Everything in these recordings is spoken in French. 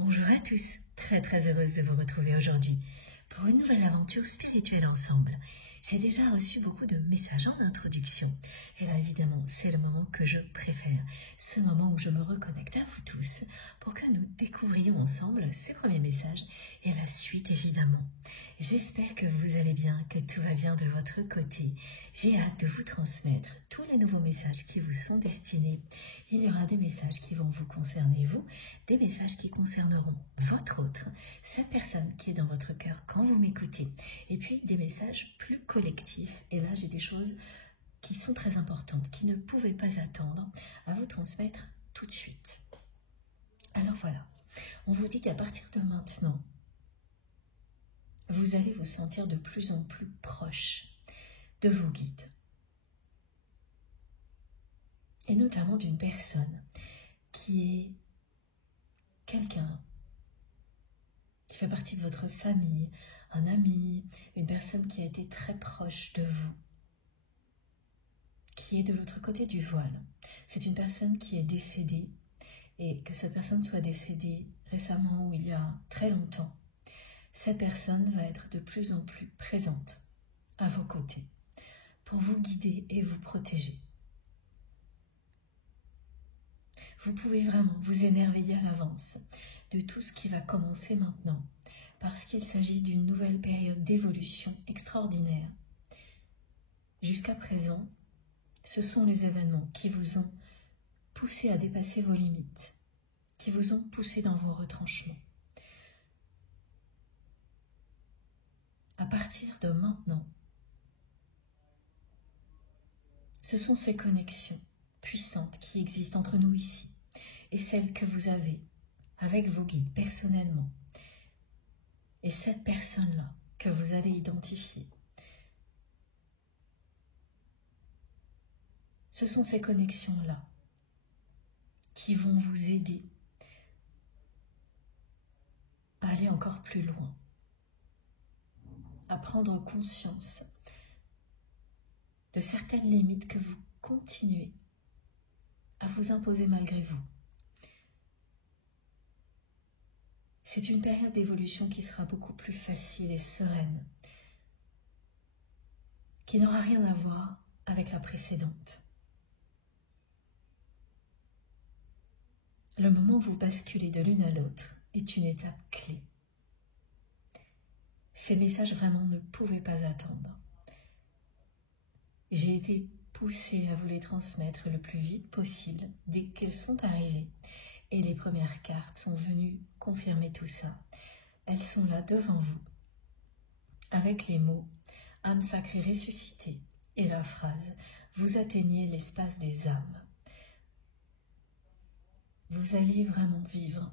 Bonjour à tous, très heureuse de vous retrouver aujourd'hui pour une nouvelle aventure spirituelle ensemble. J'ai déjà reçu beaucoup de messages en introduction et là évidemment c'est le moment que je préfère, ce moment où je me reconnecte à vous tous pour que nous découvrions ensemble ces premiers messages et la suite évidemment. J'espère que vous allez bien, que tout va bien de votre côté. J'ai hâte de vous transmettre tous les nouveaux messages qui vous sont destinés. Il y aura des messages qui vont vous concerner vous, des messages qui concerneront votre autre, cette personne qui est dans votre cœur quand vous m'écoutez, et puis des messages plus collectifs. Et là, j'ai des choses qui sont très importantes, qui ne pouvaient pas attendre à vous transmettre tout de suite. Alors voilà, on vous dit qu'à partir de maintenant, vous allez vous sentir de plus en plus proche de vos guides, et notamment d'une personne qui est quelqu'un qui fait partie de votre famille, un ami, une personne qui a été très proche de vous, qui est de l'autre côté du voile. C'est une personne qui est décédée, et que cette personne soit décédée récemment ou il y a très longtemps, cette personne va être de plus en plus présente à vos côtés pour vous guider et vous protéger. Vous pouvez vraiment vous émerveiller à l'avance de tout ce qui va commencer maintenant, parce qu'il s'agit d'une nouvelle période d'évolution extraordinaire. Jusqu'à présent, ce sont les événements qui vous ont poussé à dépasser vos limites, qui vous ont poussé dans vos retranchements. À partir de maintenant, ce sont ces connexions puissantes qui existent entre nous ici et celles que vous avez avec vos guides personnellement. Et cette personne-là que vous allez identifier, ce sont ces connexions-là qui vont vous aider à aller encore plus loin, à prendre conscience de certaines limites que vous continuez à vous imposer malgré vous. C'est une période d'évolution qui sera beaucoup plus facile et sereine, qui n'aura rien à voir avec la précédente. Le moment où vous basculez de l'une à l'autre est une étape clé. Ces messages vraiment ne pouvaient pas attendre. J'ai été poussée à vous les transmettre le plus vite possible dès qu'ils sont arrivés. Et les premières cartes sont venues confirmer tout ça. Elles sont là devant vous, avec les mots « âme sacrée ressuscitée » et la phrase « vous atteignez l'espace des âmes ». Vous allez vraiment vivre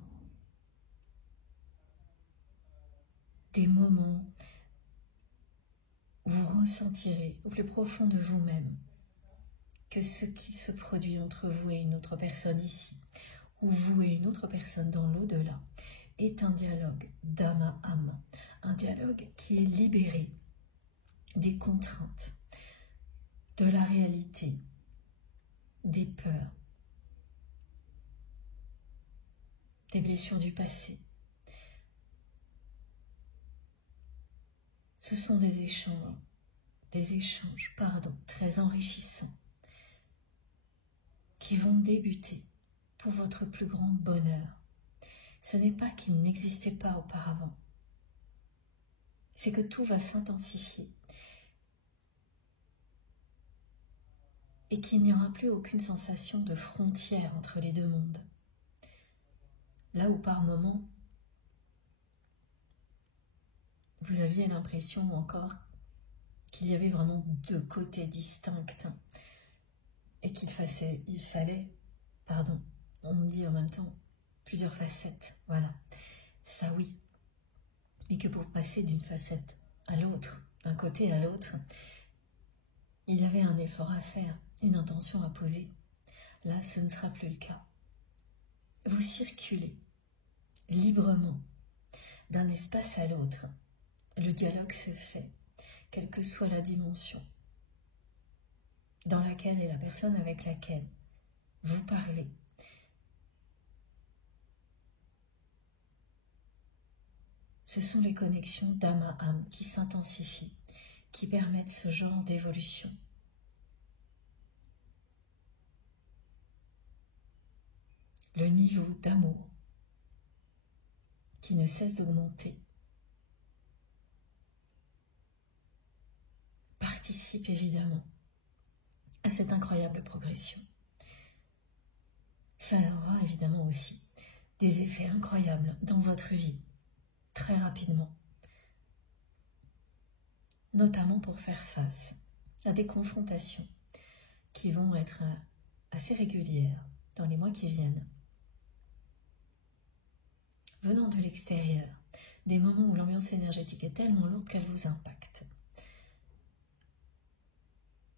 des moments où vous ressentirez au plus profond de vous-même que ce qui se produit entre vous et une autre personne ici, ou vous et une autre personne dans l'au-delà, est un dialogue d'âme à âme, un dialogue qui est libéré des contraintes, de la réalité, des peurs, des blessures du passé. Ce sont des échanges très enrichissants qui vont débuter pour votre plus grand bonheur. Ce n'est pas qu'il n'existait pas auparavant, c'est que tout va s'intensifier et qu'il n'y aura plus aucune sensation de frontière entre les deux mondes. Là où par moments, vous aviez l'impression encore qu'il y avait vraiment deux côtés distincts et qu'il fallait, on me dit en même temps, plusieurs facettes, voilà, ça oui, mais que pour passer d'une facette à l'autre, d'un côté à l'autre, il y avait un effort à faire, une intention à poser. Là, ce ne sera plus le cas. Vous circulez librement d'un espace à l'autre. Le dialogue se fait, quelle que soit la dimension dans laquelle est la personne avec laquelle vous parlez. Ce sont les connexions d'âme à âme qui s'intensifient, qui permettent ce genre d'évolution. Le niveau d'amour qui ne cesse d'augmenter participe évidemment à cette incroyable progression. Ça aura évidemment aussi des effets incroyables dans votre vie, très rapidement, notamment pour faire face à des confrontations qui vont être assez régulières dans les mois qui viennent. Venant de l'extérieur, des moments où l'ambiance énergétique est tellement lourde qu'elle vous impacte.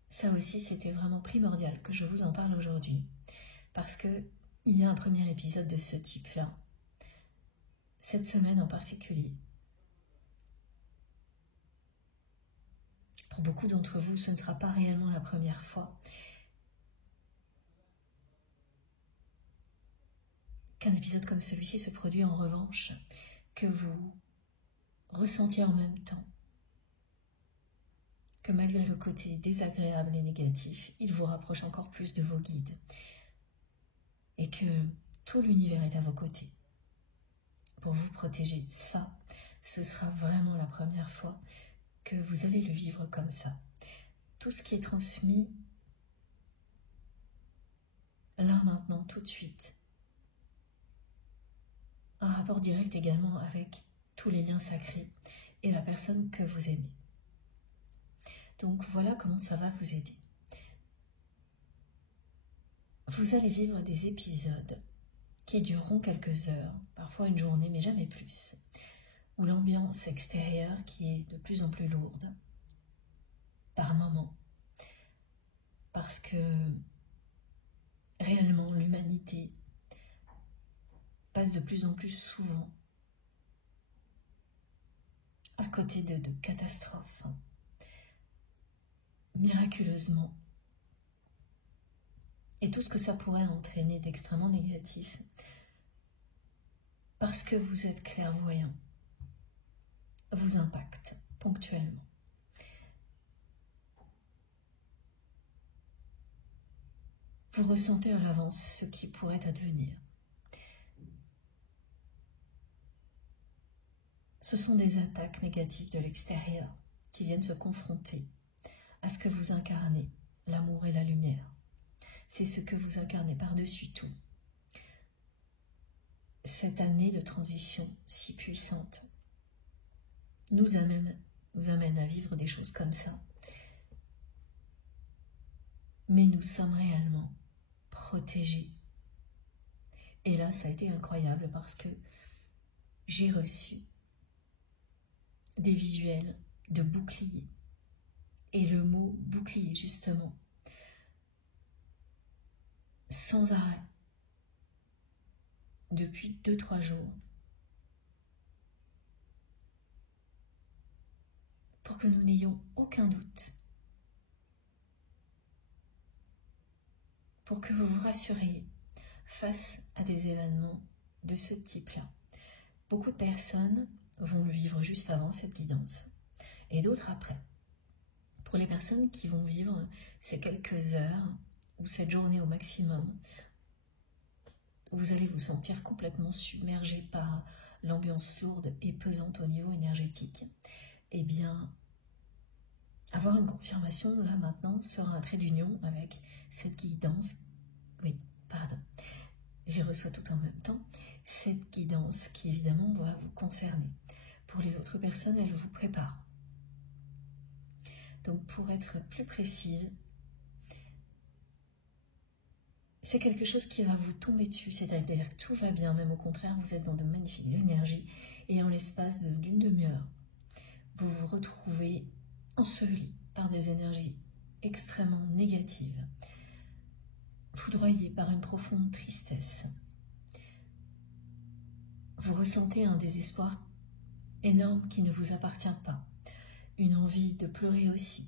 Ça aussi, c'était vraiment primordial que je vous en parle aujourd'hui, parce qu'il y a un premier épisode de ce type-là, cette semaine en particulier. Pour beaucoup d'entre vous, ce ne sera pas réellement la première fois qu'un épisode comme celui-ci se produit. En revanche, que vous ressentiez en même temps que malgré le côté désagréable et négatif, il vous rapproche encore plus de vos guides et que tout l'univers est à vos côtés pour vous protéger. Ça, ce sera vraiment la première fois que vous allez le vivre comme ça. Tout ce qui est transmis, là, maintenant, tout de suite, un rapport direct également avec tous les liens sacrés et la personne que vous aimez. Donc voilà comment ça va vous aider. Vous allez vivre des épisodes qui dureront quelques heures, parfois une journée, mais jamais plus, où l'ambiance extérieure qui est de plus en plus lourde, par moments, parce que réellement l'humanité passe de plus en plus souvent à côté de catastrophes, miraculeusement, et tout ce que ça pourrait entraîner d'extrêmement négatif, parce que vous êtes clairvoyant, vous impacte ponctuellement. Vous ressentez à l'avance ce qui pourrait advenir. Ce sont des attaques négatives de l'extérieur qui viennent se confronter à ce que vous incarnez, l'amour et la lumière. C'est ce que vous incarnez par-dessus tout. Cette année de transition si puissante nous amène à vivre des choses comme ça. Mais nous sommes réellement protégés. Et là, ça a été incroyable parce que j'ai reçu des visuels de boucliers. Et le mot bouclier, justement, sans arrêt, depuis 2-3 jours, pour que nous n'ayons aucun doute, pour que vous vous rassuriez face à des événements de ce type-là. Beaucoup de personnes vont le vivre juste avant cette guidance, et d'autres après. Pour les personnes qui vont vivre ces quelques heures ou cette journée au maximum, vous allez vous sentir complètement submergé par l'ambiance lourde et pesante au niveau énergétique. Eh bien, avoir une confirmation, là, maintenant, sera un trait d'union avec cette guidance. Oui, pardon, j'y reçois tout en même temps. Cette guidance qui, évidemment, va vous concerner. Pour les autres personnes, elle vous prépare. Donc, pour être plus précise, c'est quelque chose qui va vous tomber dessus, c'est-à-dire que tout va bien, même au contraire, vous êtes dans de magnifiques énergies, et en l'espace d'une demi-heure, vous vous retrouvez enseveli par des énergies extrêmement négatives, foudroyé par une profonde tristesse. Vous ressentez un désespoir énorme qui ne vous appartient pas, une envie de pleurer aussi.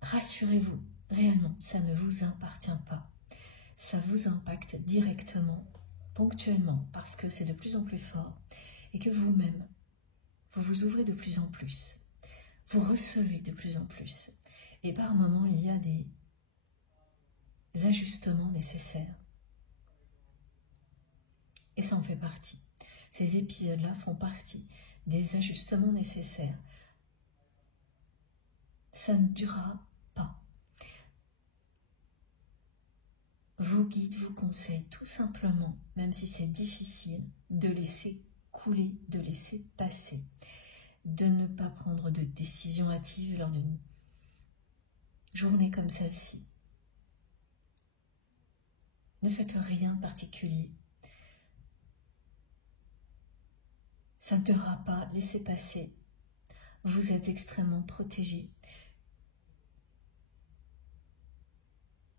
Rassurez-vous, réellement, ça ne vous appartient pas. Ça vous impacte directement ponctuellement, parce que c'est de plus en plus fort, et que vous-même, vous vous ouvrez de plus en plus, vous recevez de plus en plus, et par moments, il y a des ajustements nécessaires. Et ça en fait partie. Ces épisodes-là font partie des ajustements nécessaires. Ça ne durera pas. Vos guides vous conseillent tout simplement, même si c'est difficile, de laisser couler, de laisser passer, de ne pas prendre de décision hâtive lors d'une journée comme celle-ci. Ne faites rien de particulier. Ça ne durera pas, laissez passer. Vous êtes extrêmement protégé.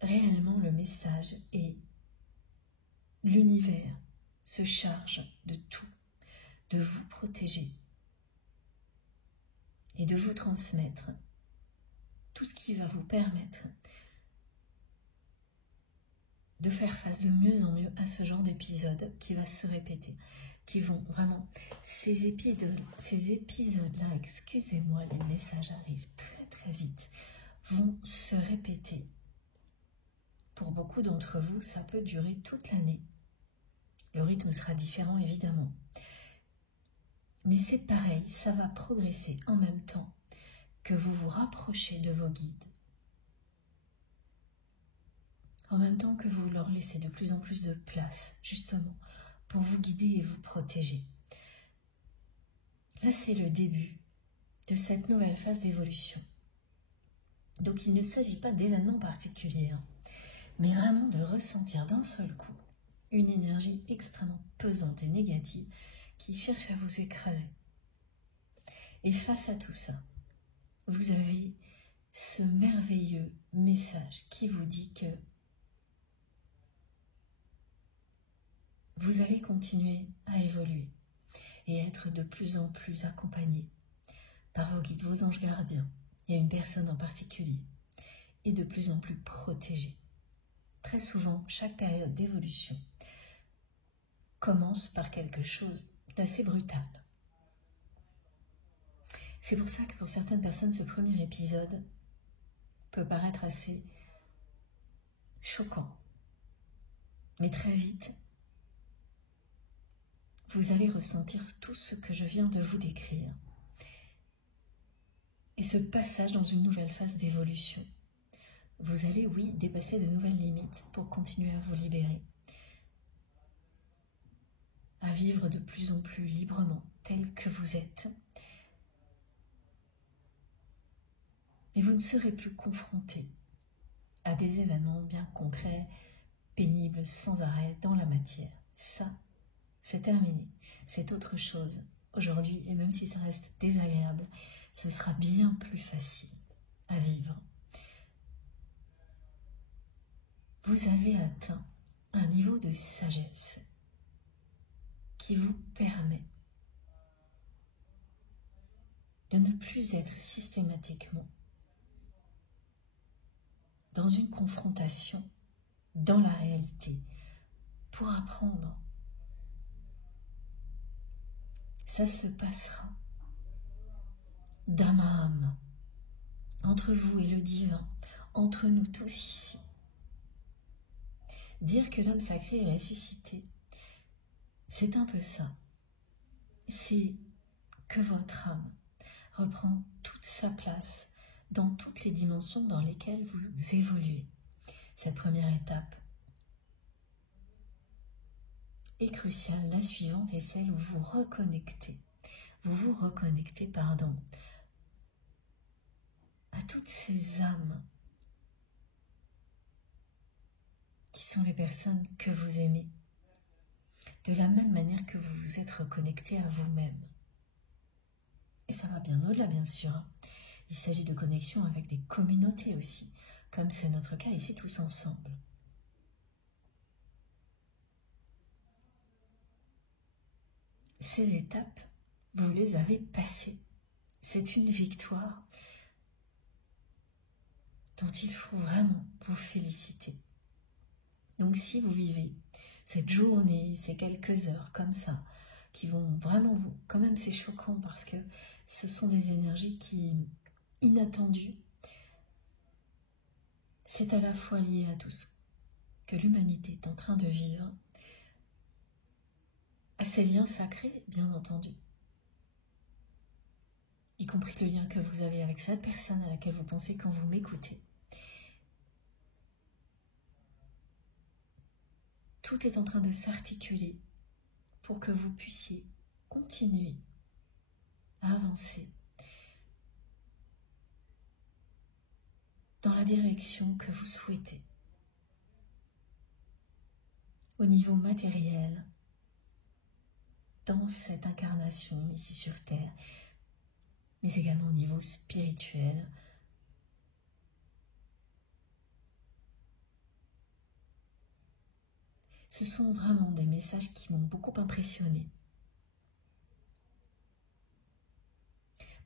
Réellement, le message est l'univers se charge de tout, de vous protéger et de vous transmettre tout ce qui va vous permettre de faire face de mieux en mieux à ce genre d'épisode qui va se répéter, qui vont vraiment, ces épisodes-là, excusez-moi, les messages arrivent très très vite, vont se répéter. Pour beaucoup d'entre vous, ça peut durer toute l'année. Le rythme sera différent, évidemment. Mais c'est pareil, ça va progresser en même temps que vous vous rapprochez de vos guides. En même temps que vous leur laissez de plus en plus de place, justement, pour vous guider et vous protéger. Là, c'est le début de cette nouvelle phase d'évolution. Donc, il ne s'agit pas d'événements particuliers, mais vraiment de ressentir d'un seul coup une énergie extrêmement pesante et négative qui cherche à vous écraser. Et face à tout ça, vous avez ce merveilleux message qui vous dit que vous allez continuer à évoluer et être de plus en plus accompagné par vos guides, vos anges gardiens, et une personne en particulier, et de plus en plus protégé. Très souvent, chaque période d'évolution commence par quelque chose d'assez brutal. C'est pour ça que pour certaines personnes, ce premier épisode peut paraître assez choquant. Mais très vite, vous allez ressentir tout ce que je viens de vous décrire. Et ce passage dans une nouvelle phase d'évolution, vous allez, oui, dépasser de nouvelles limites pour continuer à vous libérer, à vivre de plus en plus librement, tel que vous êtes. Et vous ne serez plus confronté à des événements bien concrets, pénibles, sans arrêt, dans la matière. Ça, c'est terminé. C'est autre chose. Aujourd'hui, et même si ça reste désagréable, ce sera bien plus facile à vivre. Vous avez atteint un niveau de sagesse qui vous permet de ne plus être systématiquement dans une confrontation dans la réalité pour apprendre. Ça se passera d'âme à âme, entre vous et le divin, entre nous tous ici. Dire que l'homme sacré est ressuscité, c'est un peu ça. C'est que votre âme reprend toute sa place dans toutes les dimensions dans lesquelles vous évoluez. Cette première étape est cruciale. La suivante est celle où vous reconnectez. Vous reconnectez, à toutes ces âmes qui sont les personnes que vous aimez, de la même manière que vous vous êtes reconnecté à vous-même. Et ça va bien au-delà, bien sûr. Il s'agit de connexion avec des communautés aussi, comme c'est notre cas ici tous ensemble. Ces étapes, vous les avez passées. C'est une victoire dont il faut vraiment vous féliciter. Donc si vous vivez cette journée, ces quelques heures comme ça, qui vont vraiment vous... Quand même, c'est choquant parce que ce sont des énergies inattendues. C'est à la fois lié à tout ce que l'humanité est en train de vivre, à ces liens sacrés, bien entendu, y compris le lien que vous avez avec cette personne à laquelle vous pensez quand vous m'écoutez. Tout est en train de s'articuler pour que vous puissiez continuer à avancer dans la direction que vous souhaitez. Au niveau matériel, dans cette incarnation ici sur Terre, mais également au niveau spirituel. Ce sont vraiment des messages qui m'ont beaucoup impressionné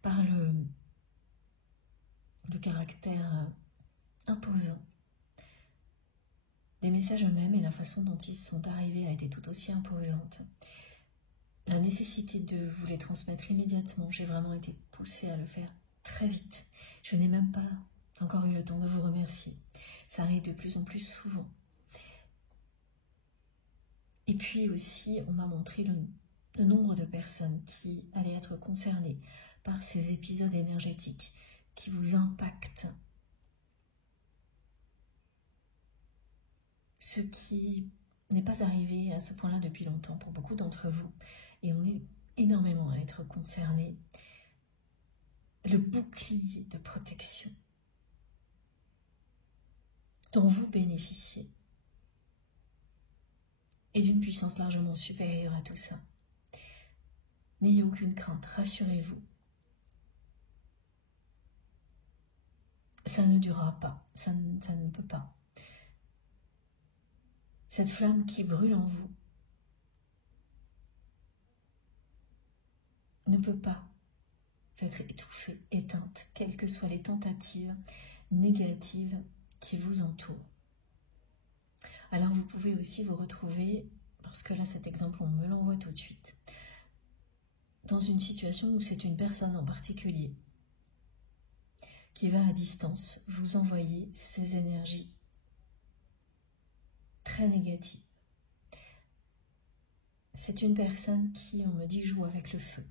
par le caractère imposant des messages eux-mêmes et la façon dont ils sont arrivés a été tout aussi imposante. La nécessité de vous les transmettre immédiatement, j'ai vraiment été poussée à le faire très vite. Je n'ai même pas encore eu le temps de vous remercier. Ça arrive de plus en plus souvent. Et puis aussi, on m'a montré le nombre de personnes qui allaient être concernées par ces épisodes énergétiques qui vous impactent. Ce qui n'est pas arrivé à ce point-là depuis longtemps pour beaucoup d'entre vous. Et on est énormément à être concernés. Le bouclier de protection dont vous bénéficiez est d'une puissance largement supérieure à tout ça. N'ayez aucune crainte, rassurez-vous. Ça ne durera pas, ça ne peut pas. Cette flamme qui brûle en vous ne peut pas être étouffée, éteinte, quelles que soient les tentatives négatives qui vous entourent. Alors vous pouvez aussi vous retrouver, parce que là cet exemple on me l'envoie tout de suite, dans une situation où c'est une personne en particulier qui va à distance vous envoyer ces énergies très négatives. C'est une personne qui, on me dit, joue avec le feu.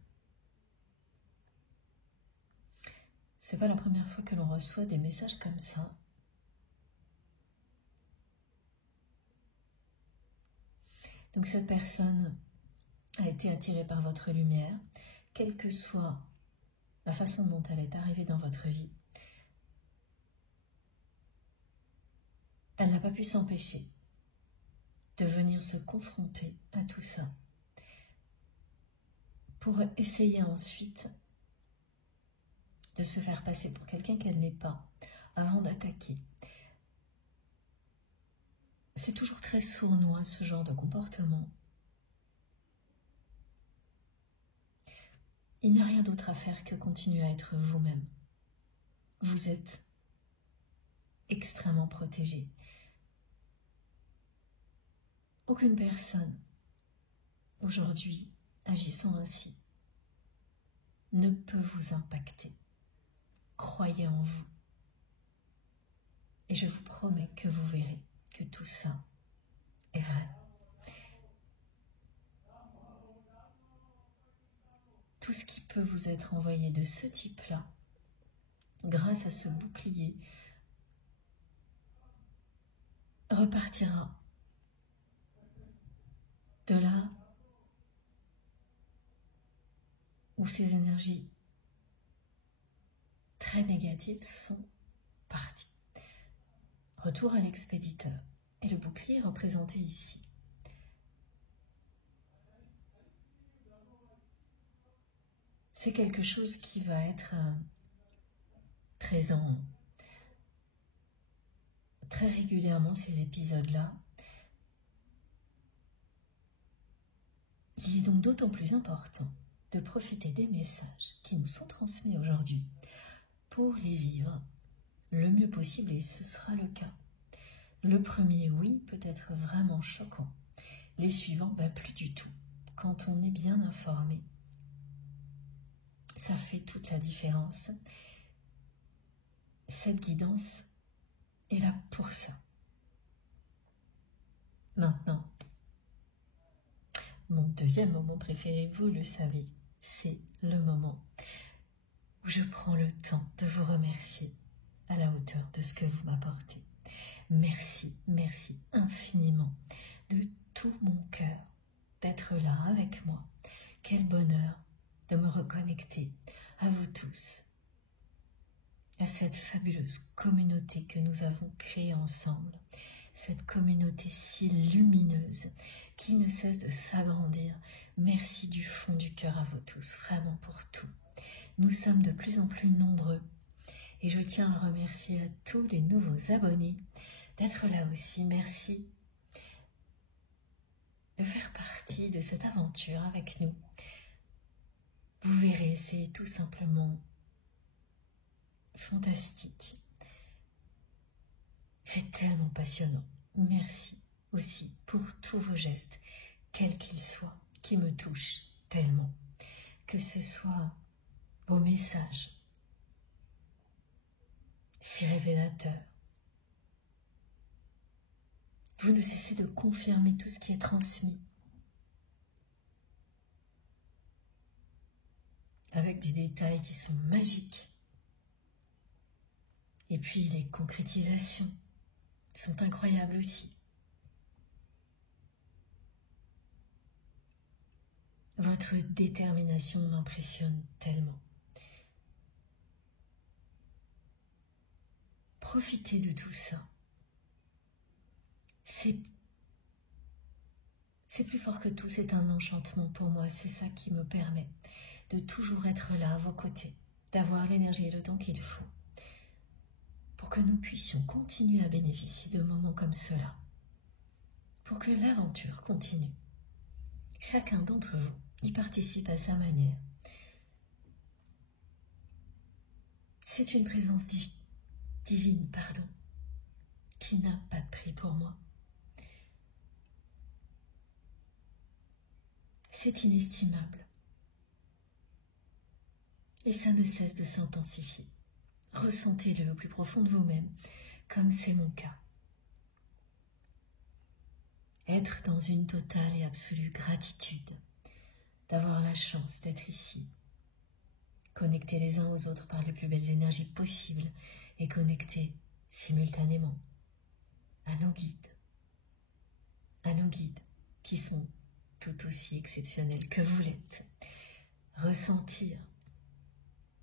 C'est pas la première fois que l'on reçoit des messages comme ça. Donc cette personne a été attirée par votre lumière, quelle que soit la façon dont elle est arrivée dans votre vie. Elle n'a pas pu s'empêcher de venir se confronter à tout ça pour essayer ensuite de se faire passer pour quelqu'un qu'elle n'est pas avant d'attaquer. C'est toujours très sournois ce genre de comportement. Il n'y a rien d'autre à faire que continuer à être vous-même. Vous êtes extrêmement protégé. Aucune personne, aujourd'hui, agissant ainsi, ne peut vous impacter. Croyez en vous. Et je vous promets que vous verrez que tout ça est vrai. Tout ce qui peut vous être envoyé de ce type-là, grâce à ce bouclier, repartira de là où ces énergies très négatives sont parties. Retour à l'expéditeur. Et le bouclier est représenté ici. C'est quelque chose qui va être présent très régulièrement, ces épisodes-là. Il est donc d'autant plus important de profiter des messages qui nous sont transmis aujourd'hui pour les vivre le mieux possible, et ce sera le cas. Le premier, oui, peut être vraiment choquant. Les suivants, plus du tout. Quand on est bien informé, ça fait toute la différence. Cette guidance est là pour ça. Maintenant, mon deuxième moment préféré, vous le savez, c'est le moment où je prends le temps de vous remercier à la hauteur de ce que vous m'apportez. Merci, merci infiniment de tout mon cœur d'être là avec moi. Quel bonheur de me reconnecter à vous tous, à cette fabuleuse communauté que nous avons créée ensemble, cette communauté si lumineuse qui ne cesse de s'agrandir. Merci du fond du cœur à vous tous, vraiment pour tout. Nous sommes de plus en plus nombreux et je tiens à remercier à tous les nouveaux abonnés d'être là aussi. Merci de faire partie de cette aventure avec nous. Vous verrez, c'est tout simplement fantastique. C'est tellement passionnant. Merci aussi pour tous vos gestes, quels qu'ils soient, qui me touchent tellement. Que ce soit vos messages, si révélateurs. Vous ne cessez de confirmer tout ce qui est transmis, avec des détails qui sont magiques. Et puis les concrétisations sont incroyables aussi. Votre détermination m'impressionne tellement. Profitez de tout ça. C'est plus fort que tout, c'est un enchantement pour moi. C'est ça qui me permet de toujours être là à vos côtés, d'avoir l'énergie et le temps qu'il faut pour que nous puissions continuer à bénéficier de moments comme cela, pour que l'aventure continue. Chacun d'entre vous y participe à sa manière. C'est une présence divine, qui n'a pas de prix pour moi. C'est inestimable. Et ça ne cesse de s'intensifier. Ressentez-le au plus profond de vous-même, comme c'est mon cas. Être dans une totale et absolue gratitude d'avoir la chance d'être ici, connectés les uns aux autres par les plus belles énergies possibles et connectés simultanément à nos guides qui sont tout aussi exceptionnels que vous l'êtes. Ressentir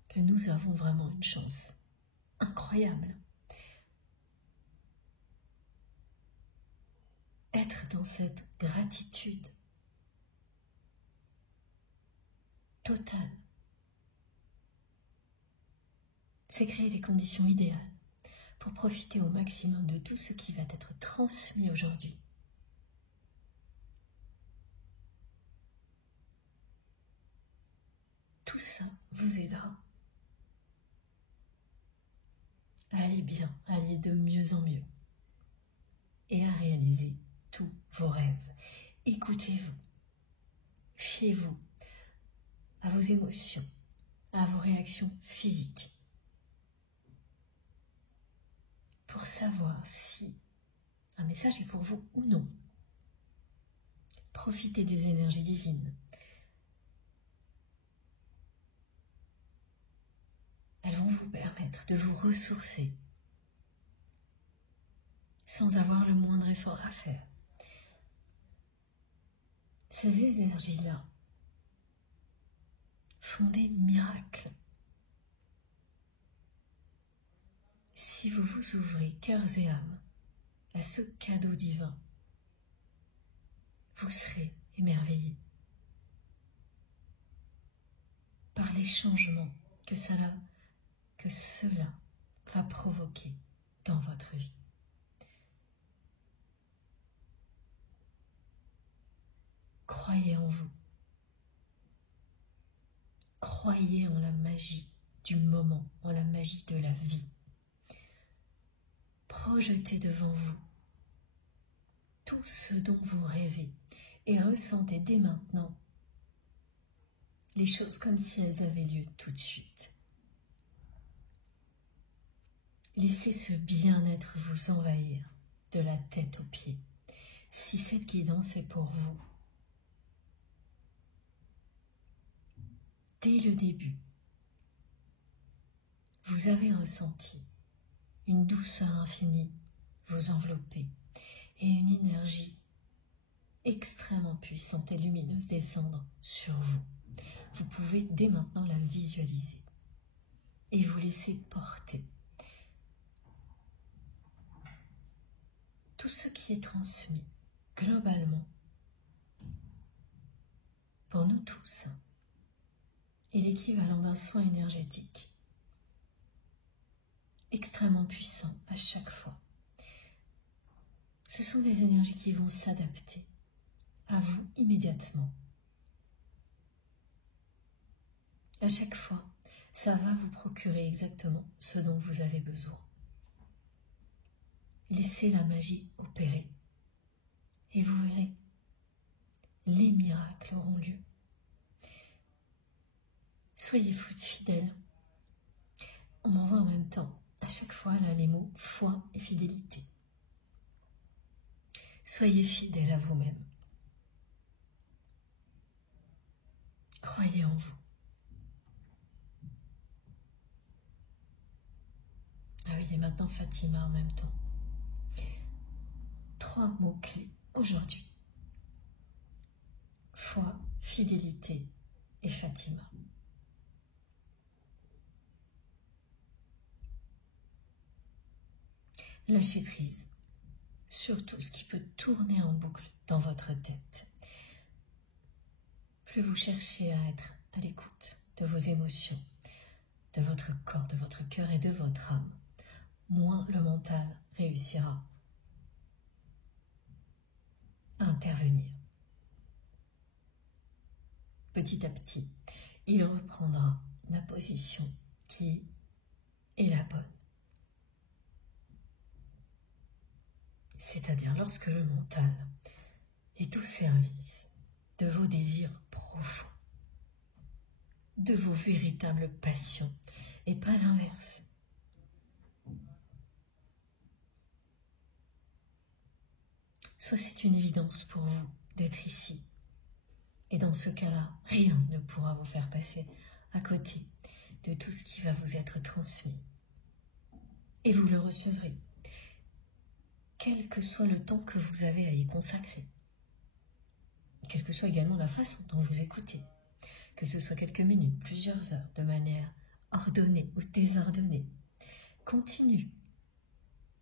que nous avons vraiment une chance incroyable. Être dans cette gratitude totale, c'est créer les conditions idéales pour profiter au maximum de tout ce qui va être transmis aujourd'hui. Tout ça vous aidera à aller bien, à aller de mieux en mieux et à réaliser tous vos rêves. Écoutez-vous, fiez-vous à vos émotions, à vos réactions physiques pour savoir si un message est pour vous ou non. Profitez des énergies divines. Elles vont vous permettre de vous ressourcer sans avoir le moindre effort à faire. Ces énergies-là font des miracles. Si vous vous ouvrez cœurs et âmes à ce cadeau divin, vous serez émerveillés par les changements que cela va provoquer dans votre vie. Croyez en vous. Croyez en la magie du moment, en la magie de la vie. Projetez devant vous tout ce dont vous rêvez et ressentez dès maintenant les choses comme si elles avaient lieu tout de suite. Laissez ce bien-être vous envahir de la tête aux pieds, si cette guidance est pour vous. Dès le début, vous avez ressenti une douceur infinie vous envelopper et une énergie extrêmement puissante et lumineuse descendre sur vous. Vous pouvez dès maintenant la visualiser et vous laisser porter. Tout ce qui est transmis globalement pour nous tous est l'équivalent d'un soin énergétique extrêmement puissant à chaque fois. Ce sont des énergies qui vont s'adapter à vous immédiatement. À chaque fois, ça va vous procurer exactement ce dont vous avez besoin. Laissez la magie opérer et vous verrez, les miracles auront lieu. Soyez fidèles. On m'envoie en même temps, à chaque fois, là, les mots foi et fidélité. Soyez fidèles à vous-même. Croyez en vous. Ah oui, et maintenant Fatima en même temps. 3 mots-clés aujourd'hui. Foi, fidélité et Fatima. Lâchez prise sur tout ce qui peut tourner en boucle dans votre tête. Plus vous cherchez à être à l'écoute de vos émotions, de votre corps, de votre cœur et de votre âme, moins le mental réussira à intervenir. Petit à petit, il reprendra la position qui est la bonne. C'est-à-dire lorsque le mental est au service de vos désirs profonds, de vos véritables passions, et pas l'inverse. Soit c'est une évidence pour vous d'être ici, et dans ce cas-là, rien ne pourra vous faire passer à côté de tout ce qui va vous être transmis. Et vous le recevrez, quel que soit le temps que vous avez à y consacrer, quelle que soit également la façon dont vous écoutez, que ce soit quelques minutes, plusieurs heures, de manière ordonnée ou désordonnée, continue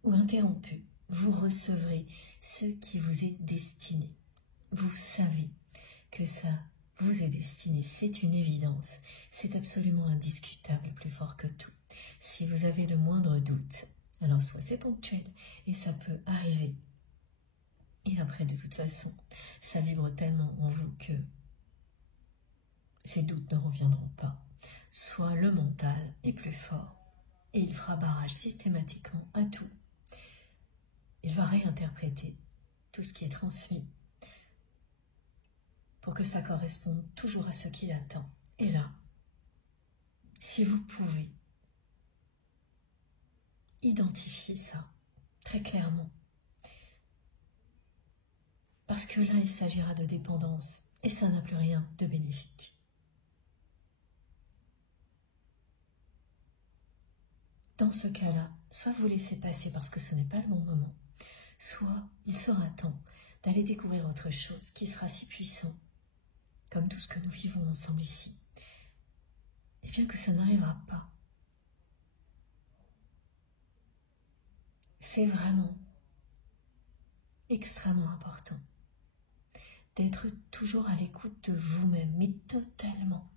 ou interrompue, vous recevrez ce qui vous est destiné. Vous savez que ça vous est destiné, c'est une évidence, c'est absolument indiscutable, plus fort que tout. Si vous avez le moindre doute, alors soit c'est ponctuel et ça peut arriver. Et après, de toute façon, ça vibre tellement en vous que ces doutes ne reviendront pas. Soit le mental est plus fort et il fera barrage systématiquement à tout. Il va réinterpréter tout ce qui est transmis pour que ça corresponde toujours à ce qu'il attend. Et là, si vous pouvez identifier ça très clairement, parce que là, il s'agira de dépendance et ça n'a plus rien de bénéfique. Dans ce cas-là, soit vous laissez passer parce que ce n'est pas le bon moment, soit il sera temps d'aller découvrir autre chose qui sera si puissant, comme tout ce que nous vivons ensemble ici, et bien que ça n'arrivera pas. C'est vraiment extrêmement important d'être toujours à l'écoute de vous-même, mais totalement.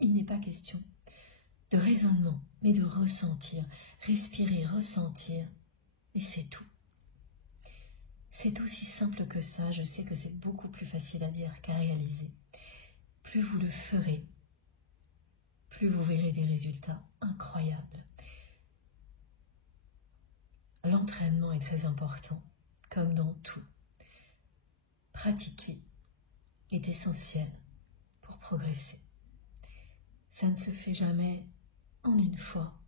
Il n'est pas question de raisonnement, mais de ressentir, respirer, ressentir, et c'est tout. C'est aussi simple que ça, je sais que c'est beaucoup plus facile à dire qu'à réaliser. Plus vous le ferez, plus vous verrez des résultats incroyables. L'entraînement est très important, comme dans tout. pratiquer est essentiel pour progresser. Ça ne se fait jamais en une fois.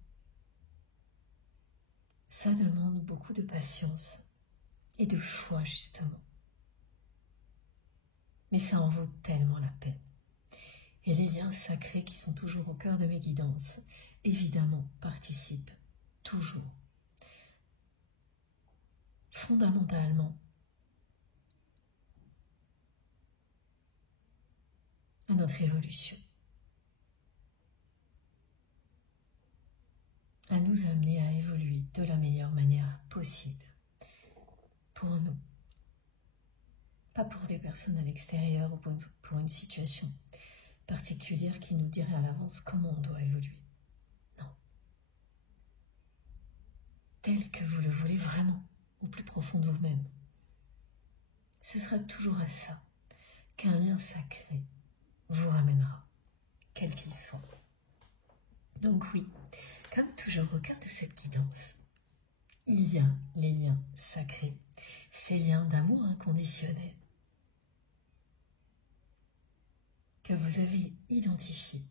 Ça demande beaucoup de patience et de choix justement. Mais ça en vaut tellement la peine. Et les liens sacrés qui sont toujours au cœur de mes guidances, évidemment, participent toujours, fondamentalement, à notre évolution, à nous amener à évoluer de la meilleure manière possible pour nous, pas pour des personnes à l'extérieur ou pour une situation particulière qui nous dirait à l'avance comment on doit évoluer. Non. Tel que vous le voulez vraiment, au plus profond de vous-même. Ce sera toujours à ça qu'un lien sacré vous ramènera, quel qu'il soit. Donc oui, comme toujours au cœur de cette guidance, il y a les liens sacrés, ces liens d'amour inconditionnel que vous avez identifiés,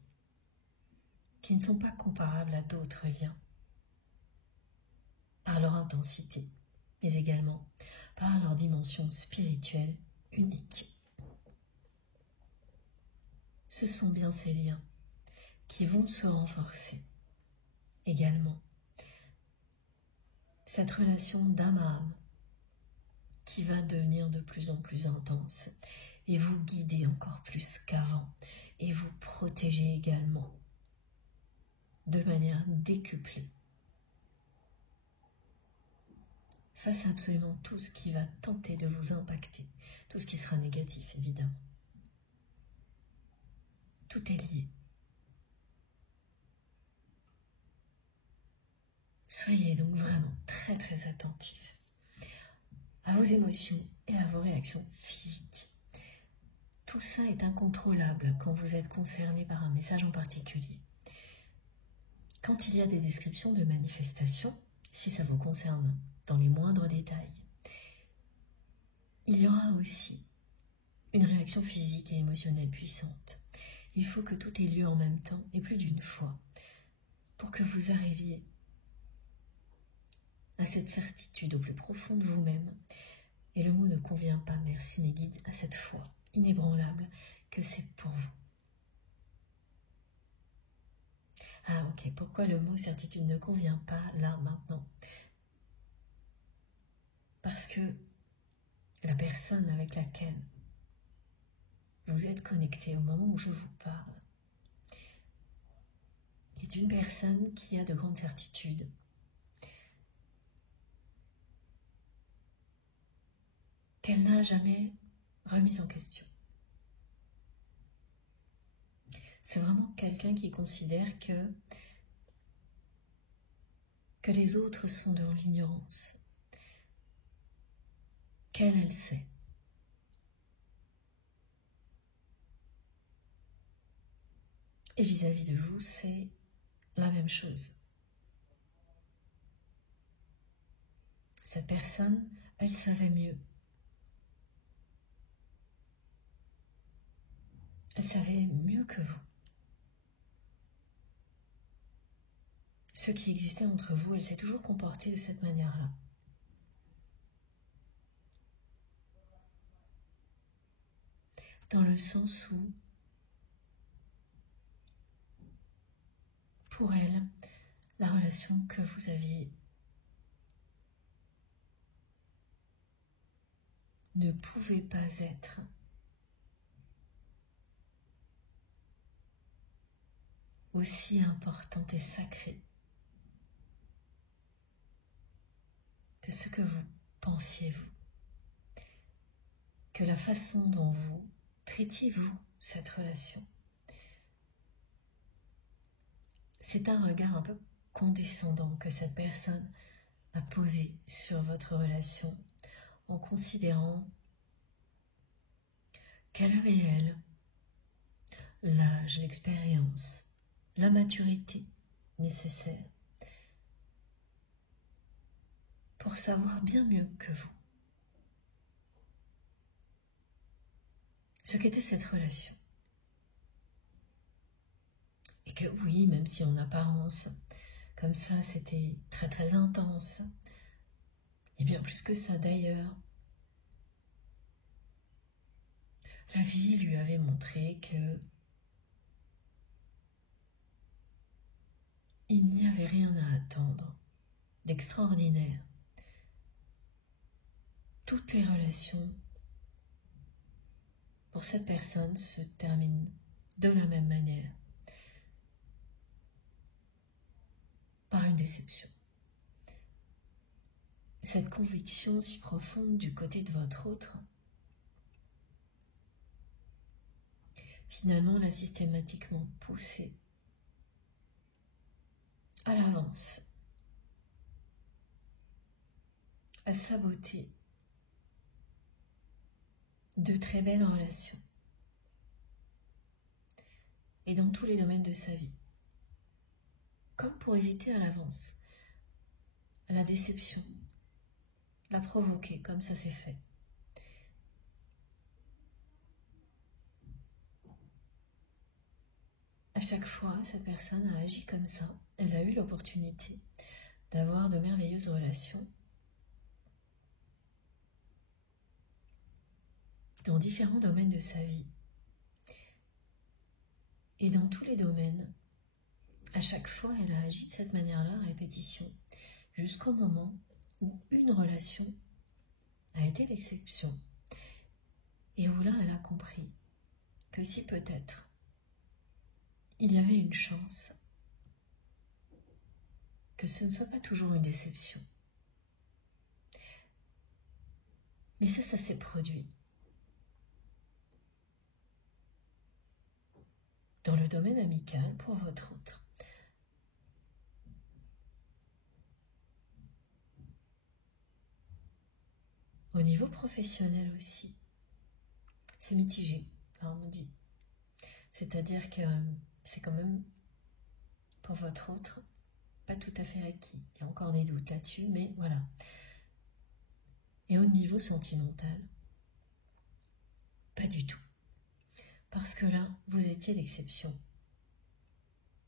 qui ne sont pas comparables à d'autres liens, par leur intensité, mais également par leur dimension spirituelle unique. Ce sont bien ces liens qui vont se renforcer également. Cette relation d'âme à âme qui va devenir de plus en plus intense et vous guider encore plus qu'avant et vous protéger également de manière décuplée face à absolument tout ce qui va tenter de vous impacter, tout ce qui sera négatif évidemment. Tout est lié. Soyez donc vraiment très très attentifs à vos émotions et à vos réactions physiques. Tout ça est incontrôlable quand vous êtes concerné par un message en particulier. Quand il y a des descriptions de manifestations, si ça vous concerne dans les moindres détails, il y aura aussi une réaction physique et émotionnelle puissante. Il faut que tout ait lieu en même temps et plus d'une fois pour que vous arriviez à cette certitude au plus profond de vous-même. Et le mot ne convient pas, merci mes guides, à cette foi inébranlable que c'est pour vous. Ah ok, pourquoi le mot certitude ne convient pas là, maintenant? Parce que la personne avec laquelle vous êtes connecté au moment où je vous parle est une personne qui a de grandes certitudes. Qu'elle n'a jamais remise en question. C'est vraiment quelqu'un qui considère que les autres sont dans l'ignorance, qu'elle, elle sait. Et vis-à-vis de vous, c'est la même chose. Cette personne, elle savait mieux. Elle savait mieux que vous. Ce qui existait entre vous, elle s'est toujours comportée de cette manière-là. Dans le sens où, pour elle, la relation que vous aviez ne pouvait pas être aussi importante et sacrée que ce que vous pensiez vous, que la façon dont vous traitiez vous cette relation. C'est un regard un peu condescendant que cette personne a posé sur votre relation en considérant qu'elle avait, elle, l'âge, l'expérience, la maturité nécessaire pour savoir bien mieux que vous ce qu'était cette relation. Et que oui, même si en apparence, comme ça, c'était très très intense, et bien plus que ça d'ailleurs, la vie lui avait montré que il n'y avait rien à attendre d'extraordinaire. Toutes les relations pour cette personne se terminent de la même manière, par une déception. Cette conviction si profonde du côté de votre autre, finalement l'a systématiquement poussé à l'avance, à saboter de très belles relations et dans tous les domaines de sa vie, comme pour éviter à l'avance la déception, la provoquer comme ça s'est fait. À chaque fois, cette personne a agi comme ça. Elle a eu l'opportunité d'avoir de merveilleuses relations dans différents domaines de sa vie. Et dans tous les domaines, à chaque fois, elle a agi de cette manière-là, à répétition, jusqu'au moment où une relation a été l'exception. Et où là, elle a compris que si peut-être il y avait une chance que ce ne soit pas toujours une déception. Mais ça s'est produit. Dans le domaine amical pour votre autre. Au niveau professionnel aussi, c'est mitigé, là on me dit. C'est-à-dire que c'est quand même, pour votre autre, pas tout à fait acquis. Il y a encore des doutes là-dessus, mais voilà. Et au niveau sentimental, pas du tout. Parce que là, vous étiez l'exception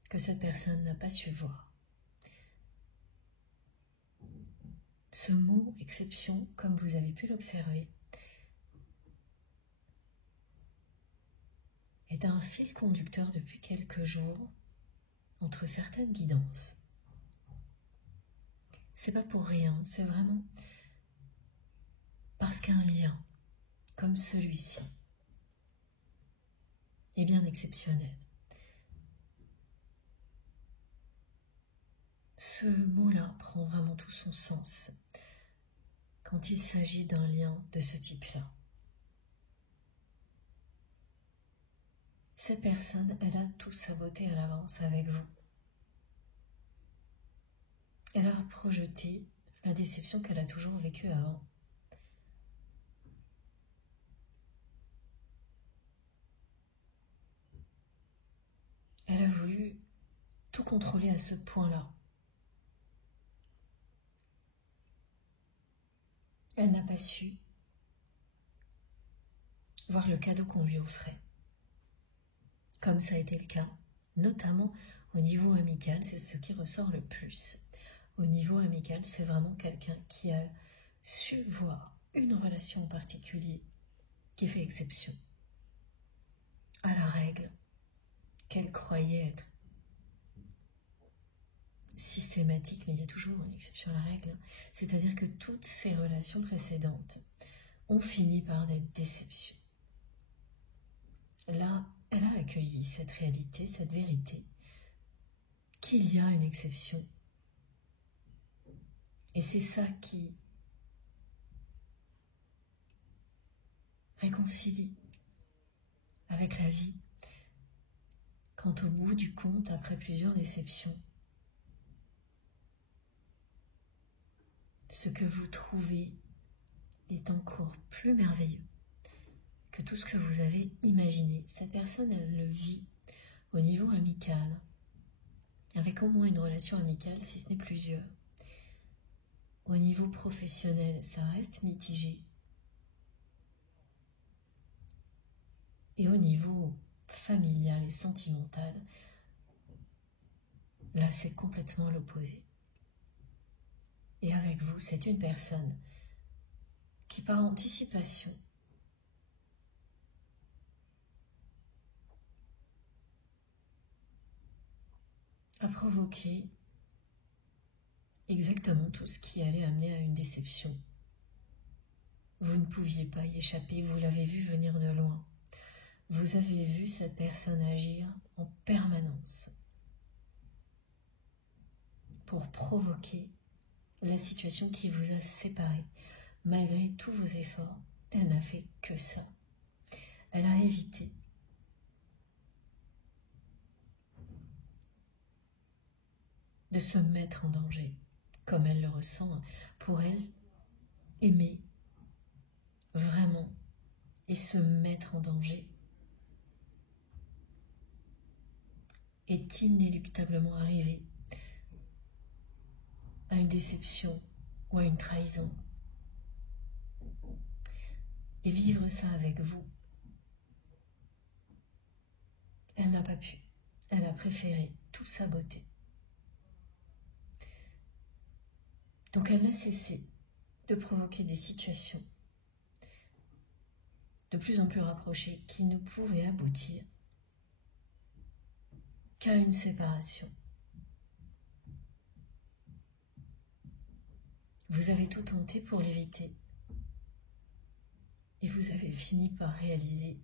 que cette personne n'a pas su voir. Ce mot « exception », comme vous avez pu l'observer, est un fil conducteur depuis quelques jours entre certaines guidances. C'est pas pour rien, c'est vraiment parce qu'un lien comme celui-ci est bien exceptionnel. Ce mot-là prend vraiment tout son sens quand il s'agit d'un lien de ce type-là. Cette personne, elle a tout saboté à l'avance avec vous. Elle a projeté la déception qu'elle a toujours vécue avant. Elle a voulu tout contrôler à ce point-là. Elle n'a pas su voir le cadeau qu'on lui offrait. Comme ça a été le cas, notamment au niveau amical, c'est ce qui ressort le plus. Au niveau amical, c'est vraiment quelqu'un qui a su voir une relation en particulier qui fait exception à la règle qu'elle croyait être systématique, mais il y a toujours une exception à la règle. C'est-à-dire que toutes ces relations précédentes ont fini par des déceptions. Là, elle a accueilli cette réalité, cette vérité, qu'il y a une exception. Et c'est ça qui réconcilie avec la vie. Quand au bout du compte, après plusieurs déceptions, ce que vous trouvez est encore plus merveilleux que tout ce que vous avez imaginé. Cette personne, elle le vit au niveau amical, avec au moins une relation amicale, si ce n'est plusieurs. Au niveau professionnel, ça reste mitigé. Et au niveau familial et sentimental, là c'est complètement l'opposé. Et avec vous, c'est une personne qui par anticipation a provoqué exactement tout ce qui allait amener à une déception. Vous ne pouviez pas y échapper, vous l'avez vu venir de loin. Vous avez vu cette personne agir en permanence pour provoquer la situation qui vous a séparés. Malgré tous vos efforts, elle n'a fait que ça. Elle a évité de se mettre en danger, comme elle le ressent. Pour elle, aimer vraiment et se mettre en danger est inéluctablement arrivé à une déception ou à une trahison. Et vivre ça avec vous, elle n'a pas pu. Elle a préféré tout saboter. Donc elle n'a cessé de provoquer des situations de plus en plus rapprochées qui ne pouvaient aboutir qu'à une séparation. Vous avez tout tenté pour l'éviter et vous avez fini par réaliser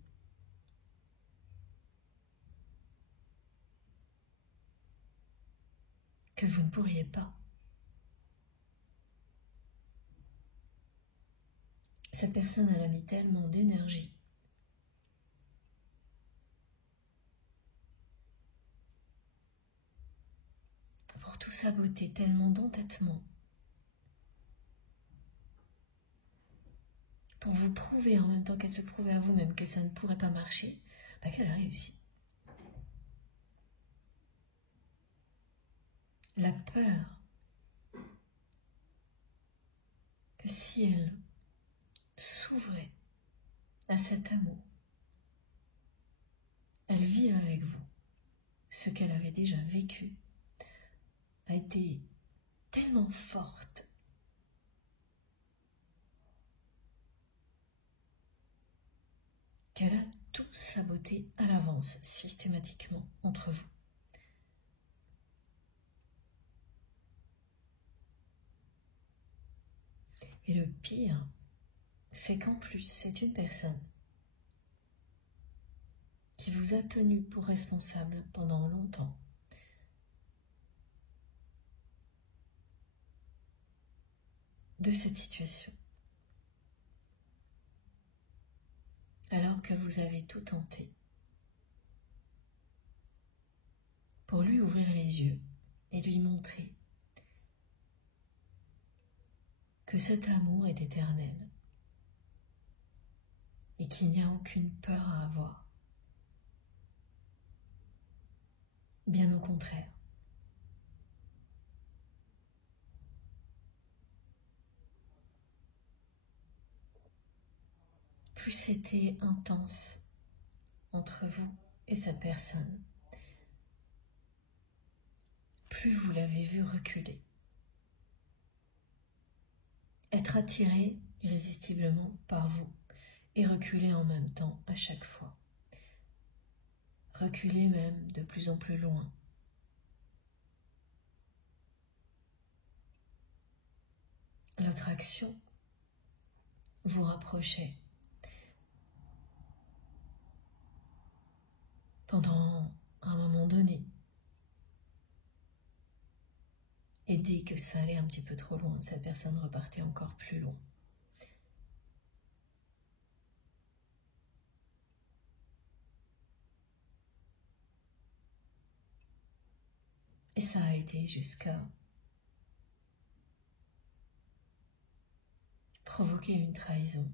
que vous ne pourriez pas. Cette personne, elle a mis tellement d'énergie pour tout saboter, tellement d'entêtement pour vous prouver en même temps qu'elle se prouvait à vous-même que ça ne pourrait pas marcher, qu'elle a réussi. La peur que si elle s'ouvrait à cet amour, elle vit avec vous ce qu'elle avait déjà vécu, a été tellement forte qu'elle a tout saboté à l'avance, systématiquement, entre vous. Et le pire, c'est qu'en plus, c'est une personne qui vous a tenu pour responsable pendant longtemps. De cette situation. Alors que vous avez tout tenté pour lui ouvrir les yeux et lui montrer que cet amour est éternel et qu'il n'y a aucune peur à avoir. Bien au contraire. Plus c'était intense entre vous et cette personne, plus vous l'avez vu reculer. Être attiré irrésistiblement par vous et reculer en même temps à chaque fois. Reculer même de plus en plus loin. L'attraction vous rapprochait pendant un moment donné. Et dès que ça allait un petit peu trop loin, cette personne repartait encore plus loin. Et ça a été jusqu'à provoquer une trahison.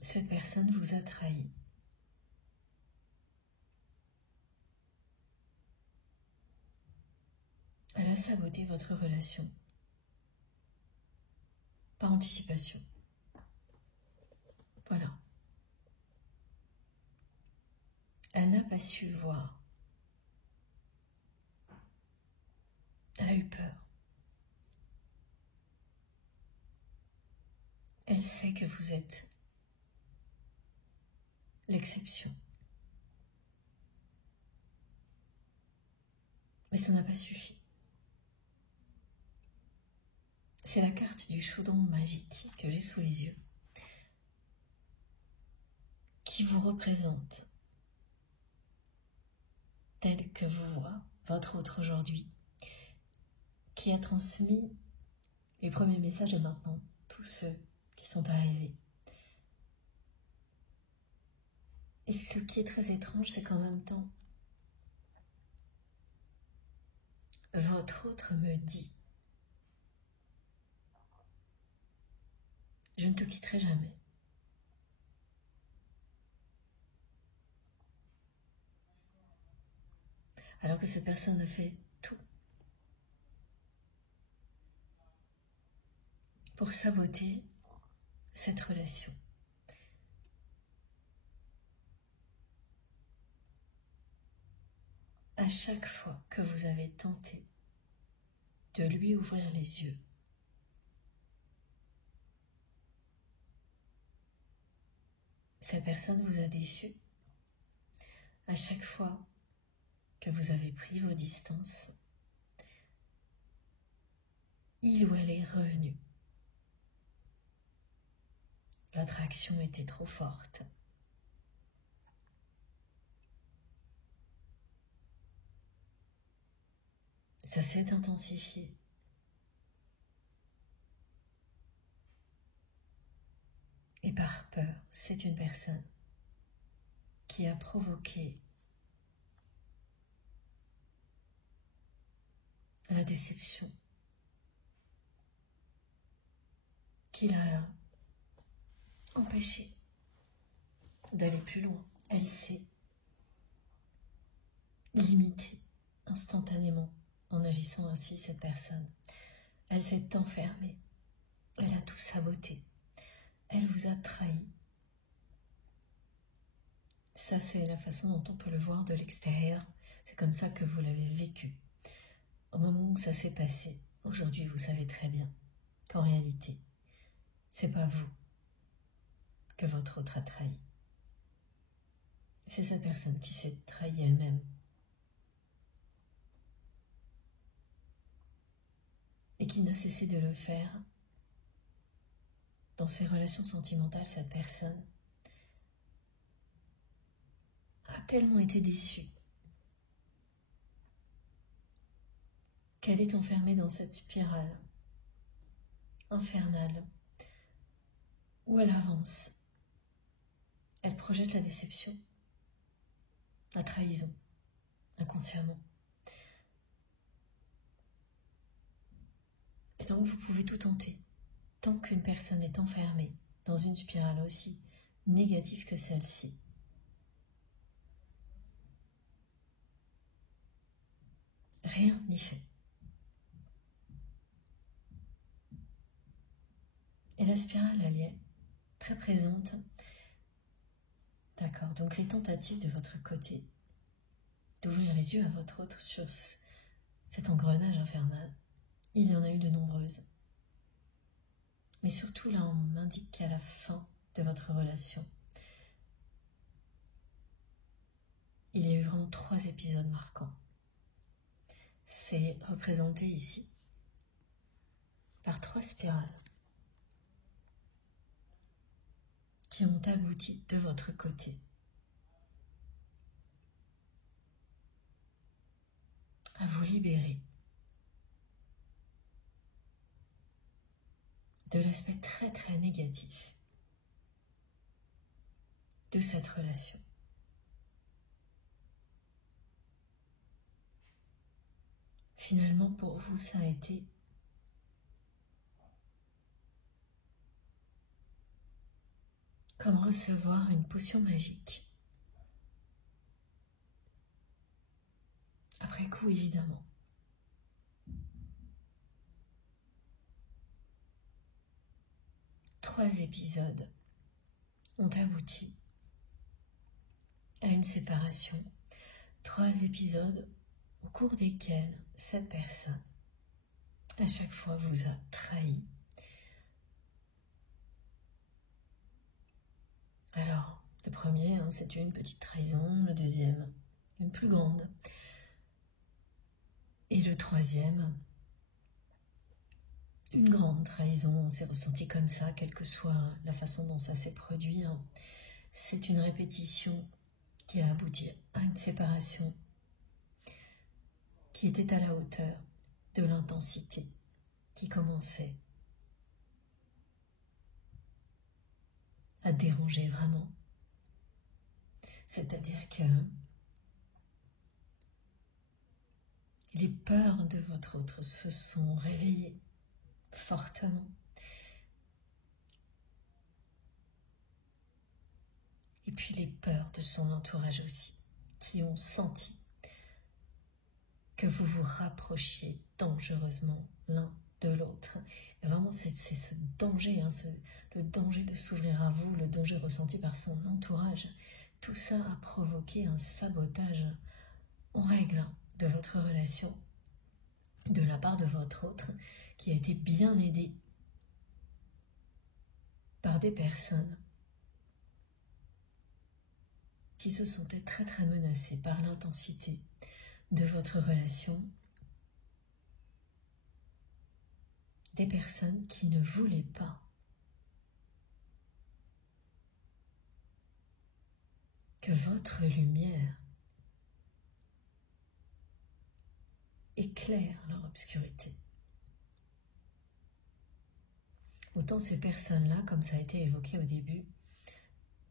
Cette personne vous a trahi. Elle a saboté votre relation. par anticipation. Voilà. Elle n'a pas su voir. Elle a eu peur. Elle sait que vous êtes l'exception. Mais ça n'a pas suffi. C'est la carte du chaudron magique que j'ai sous les yeux qui vous représente tel que vous voit votre autre aujourd'hui, qui a transmis les premiers messages à maintenant tous ceux qui sont arrivés. Et ce qui est très étrange, c'est qu'en même temps, votre autre me dit « Je ne te quitterai jamais ». Alors que cette personne a fait tout pour saboter cette relation. À chaque fois que vous avez tenté de lui ouvrir les yeux, cette personne vous a déçu. À chaque fois que vous avez pris vos distances, il ou elle est revenu. L'attraction était trop forte. Ça s'est intensifié. Et par peur, c'est une personne qui a provoqué la déception, qui l'a empêché d'aller plus loin. Elle s'est limitée instantanément en agissant ainsi, cette personne. Elle s'est enfermée, elle a tout saboté, elle vous a trahi. Ça, c'est la façon dont on peut le voir de l'extérieur, c'est comme ça que vous l'avez vécu. Au moment où ça s'est passé, aujourd'hui, vous savez très bien qu'en réalité, c'est pas vous que votre autre a trahi. C'est cette personne qui s'est trahie elle-même. Et qui n'a cessé de le faire dans ses relations sentimentales. Cette personne a tellement été déçue qu'elle est enfermée dans cette spirale infernale où elle avance. Elle projette la déception, la trahison, inconsciemment. Et donc vous pouvez tout tenter, tant qu'une personne est enfermée dans une spirale aussi négative que celle-ci. Rien n'y fait. Et la spirale, elle est très présente. D'accord, donc les tentatives de votre côté d'ouvrir les yeux à votre autre sur cet engrenage infernal, il y en a eu de nombreuses. Mais surtout là, on m'indique qu'à la fin de votre relation, il y a eu vraiment 3 épisodes marquants. C'est représenté ici par 3 spirales qui ont abouti de votre côté à vous libérer de l'aspect très très négatif de cette relation. Finalement, pour vous, ça a été comme recevoir une potion magique. Après coup, évidemment. 3 épisodes ont abouti à une séparation. 3 épisodes au cours desquels cette personne, à chaque fois, vous a trahi. Alors, le premier, c'est une petite trahison, le deuxième, une plus grande. Et le troisième, une grande trahison, on s'est ressenti comme ça, quelle que soit la façon dont ça s'est produit. C'est une répétition qui a abouti à une séparation qui était à la hauteur de l'intensité qui commençait à déranger vraiment. C'est-à-dire que les peurs de votre autre se sont réveillées fortement. Et puis les peurs de son entourage aussi, qui ont senti que vous vous rapprochiez dangereusement l'un de l'autre. Et vraiment, c'est ce danger, le danger de s'ouvrir à vous, le danger ressenti par son entourage. Tout ça a provoqué un sabotage en règle de votre relation, de la part de votre autre, qui a été bien aidé par des personnes qui se sentaient très très menacées par l'intensité de votre relation, des personnes qui ne voulaient pas que votre lumière éclaire leur obscurité. Autant ces personnes-là, comme ça a été évoqué au début,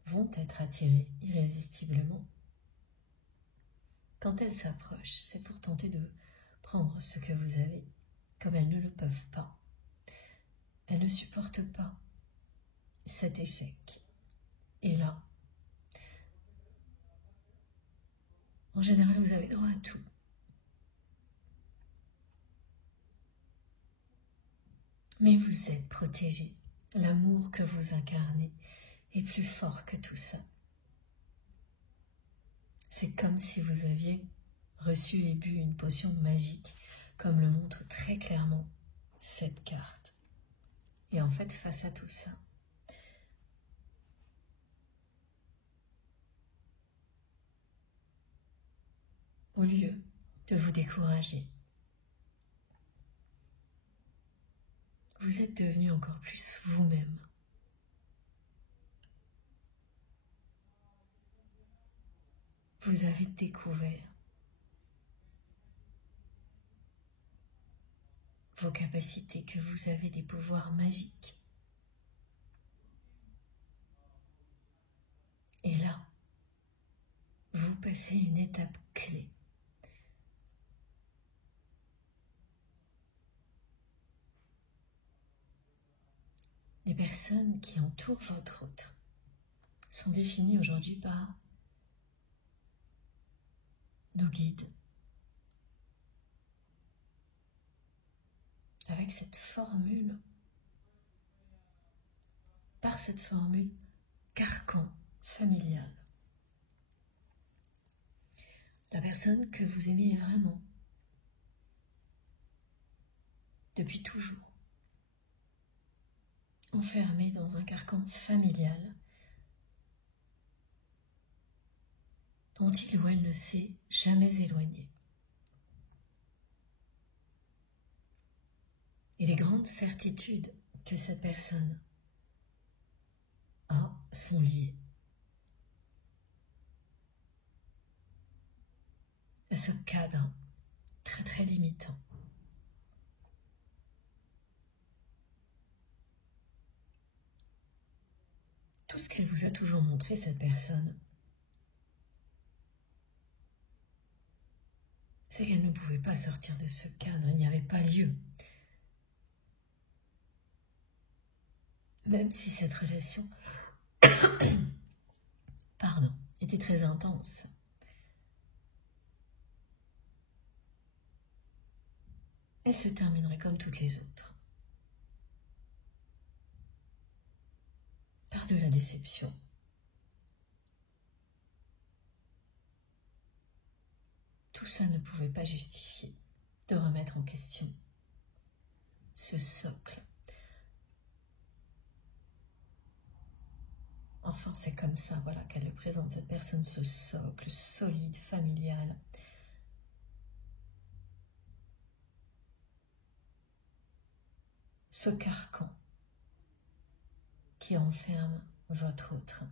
vont être attirées irrésistiblement. Quand elles s'approchent, c'est pour tenter de prendre ce que vous avez, comme elles ne le peuvent pas. Elles ne supportent pas cet échec. Et là, en général, vous avez droit à tout. Mais vous êtes protégé. L'amour que vous incarnez est plus fort que tout ça. C'est comme si vous aviez reçu et bu une potion magique, comme le montre très clairement cette carte. Et en fait, face à tout ça, au lieu de vous décourager, vous êtes devenu encore plus vous-même. Vous avez découvert vos capacités, que vous avez des pouvoirs magiques. Et là, vous passez une étape clé. Les personnes qui entourent votre autre sont définies aujourd'hui par nos guides, avec cette formule, par cette formule carcan familial. La personne que vous aimez vraiment, depuis toujours, enfermée dans un carcan familial dont il ou elle ne s'est jamais éloigné. Et les grandes certitudes que cette personne a sont liées à ce cadre très très limitant. Tout ce qu'elle vous a toujours montré, cette personne, c'est qu'elle ne pouvait pas sortir de ce cadre, il n'y avait pas lieu. Même si cette relation était très intense. Elle se terminerait comme toutes les autres. de la déception. Tout ça ne pouvait pas justifier de remettre en question ce socle. Enfin, c'est comme ça, voilà, qu'elle le présente, cette personne, ce socle solide, familial. Ce carcan qui enferme votre autre.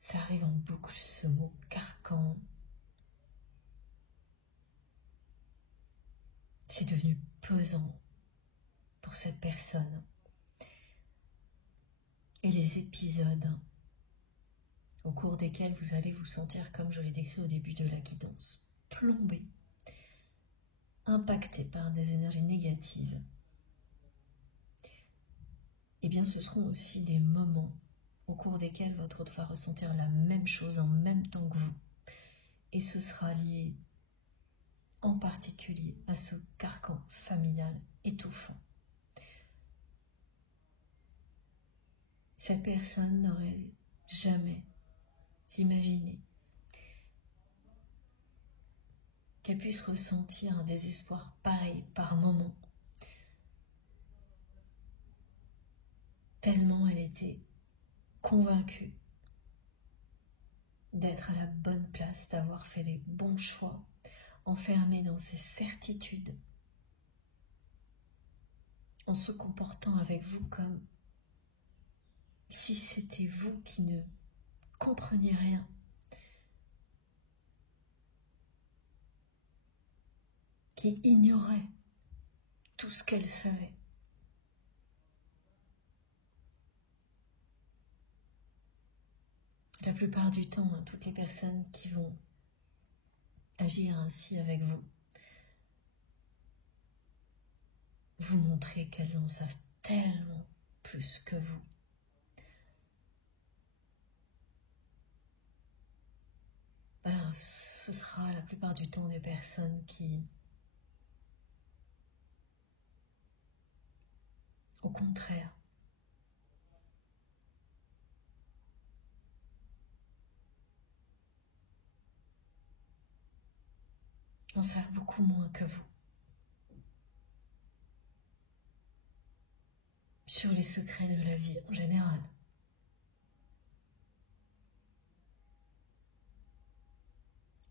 Ça arrive en boucle, ce mot carcan. C'est devenu pesant pour cette personne. Et les épisodes au cours desquels vous allez vous sentir, comme je l'ai décrit au début de la guidance, plombé, impacté par des énergies négatives, eh bien ce seront aussi des moments au cours desquels votre autre va ressentir la même chose en même temps que vous. Et ce sera lié en particulier à ce carcan familial étouffant. Cette personne n'aurait jamais imaginé qu'elle puisse ressentir un désespoir pareil par moment, tellement elle était convaincue d'être à la bonne place, d'avoir fait les bons choix, enfermée dans ses certitudes, en se comportant avec vous comme si c'était vous qui ne compreniez rien. Qui ignorait tout ce qu'elle savait. La plupart du temps, toutes les personnes qui vont agir ainsi avec vous, vous montrez qu'elles en savent tellement plus que vous. Ce sera la plupart du temps des personnes qui, au contraire, en savent beaucoup moins que vous sur les secrets de la vie en général.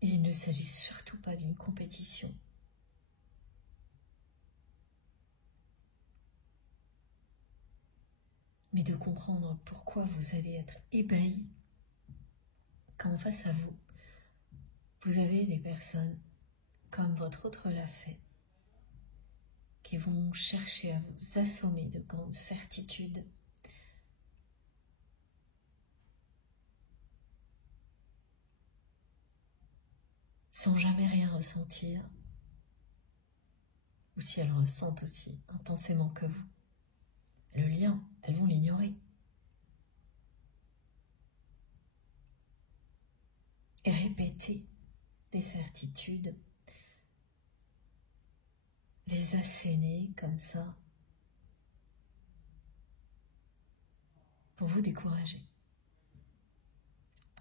Et il ne s'agit surtout pas d'une compétition. Mais de comprendre pourquoi vous allez être ébahi quand face à vous, vous avez des personnes comme votre autre l'a fait, qui vont chercher à vous assommer de grandes certitudes, sans jamais rien ressentir, ou si elles ressentent aussi intensément que vous. Le lien, elles vont l'ignorer. Et répéter des certitudes, les asséner comme ça, pour vous décourager.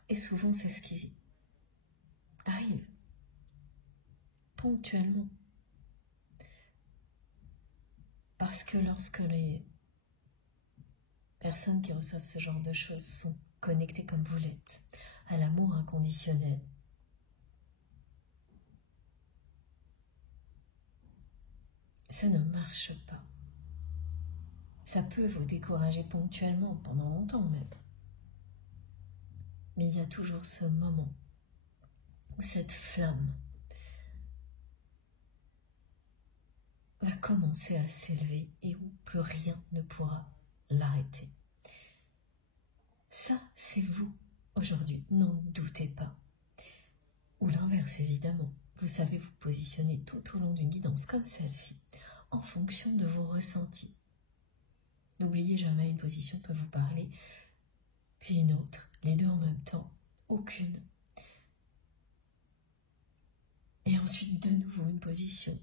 Et souvent, c'est ce qui arrive, ponctuellement. Parce que lorsque les personnes qui reçoivent ce genre de choses sont connectées comme vous l'êtes à l'amour inconditionnel, ça ne marche pas. Ça peut vous décourager ponctuellement, pendant longtemps même. Mais il y a toujours ce moment où cette flamme va commencer à s'élever et où plus rien ne pourra l'arrêter. Ça, c'est vous aujourd'hui, n'en doutez pas. Ou l'inverse, évidemment. Vous savez vous positionner tout au long d'une guidance comme celle-ci, en fonction de vos ressentis. N'oubliez jamais, une position peut vous parler, puis une autre, les deux en même temps, aucune. Et ensuite de nouveau une position,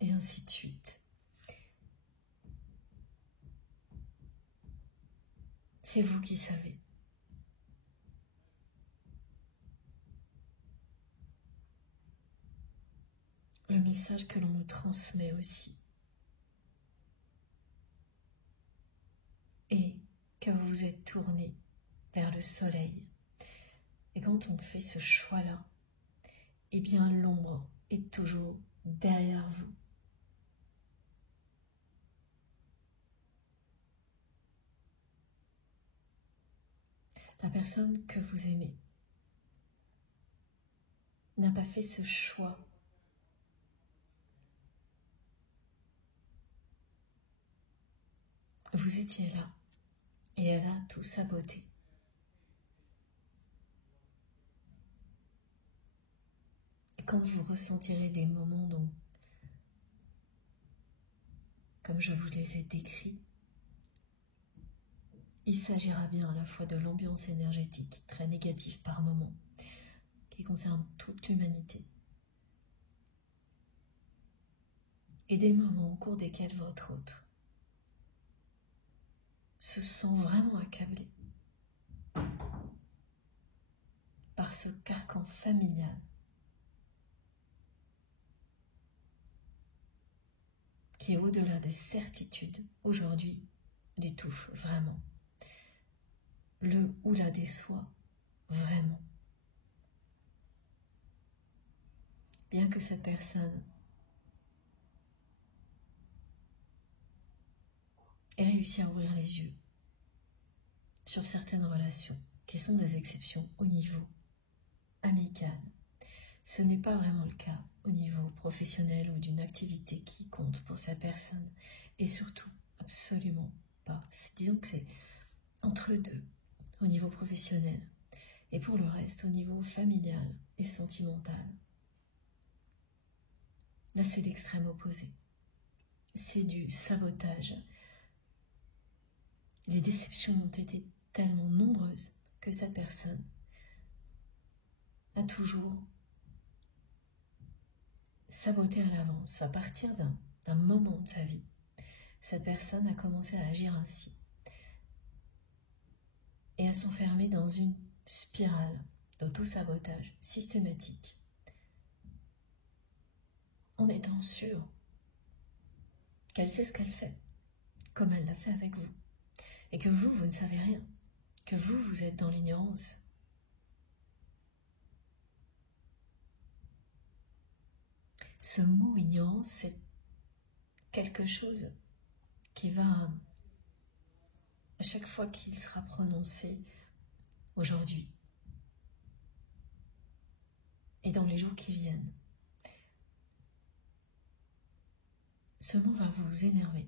et ainsi de suite. C'est vous qui savez. Le message que l'on me transmet aussi est que vous vous êtes tourné vers le soleil. Et quand on fait ce choix-là, eh bien l'ombre est toujours derrière vous. La personne que vous aimez n'a pas fait ce choix. Vous étiez là et elle a tout saboté. Et quand vous ressentirez des moments dont, comme je vous les ai décrits, il s'agira bien à la fois de l'ambiance énergétique très négative par moment, qui concerne toute l'humanité, et des moments au cours desquels votre autre se sent vraiment accablé par ce carcan familial qui, au-delà des certitudes, aujourd'hui, l'étouffe vraiment, le ou la déçoit vraiment. Bien que cette personne ait réussi à ouvrir les yeux sur certaines relations qui sont des exceptions au niveau amical, ce n'est pas vraiment le cas au niveau professionnel ou d'une activité qui compte pour sa personne, et surtout absolument pas. Disons que c'est entre deux au niveau professionnel, et pour le reste au niveau familial et sentimental. Là, c'est l'extrême opposé. C'est du sabotage. Les déceptions ont été tellement nombreuses que cette personne a toujours saboté à l'avance. À partir d'un moment de sa vie, cette personne a commencé à agir ainsi et à s'enfermer dans une spirale d'auto-sabotage systématique, en étant sûre qu'elle sait ce qu'elle fait, comme elle l'a fait avec vous, et que vous, vous ne savez rien, que vous, vous êtes dans l'ignorance. Ce mot ignorance, c'est quelque chose qui va, à chaque fois qu'il sera prononcé aujourd'hui et dans les jours qui viennent, ce mot va vous énerver.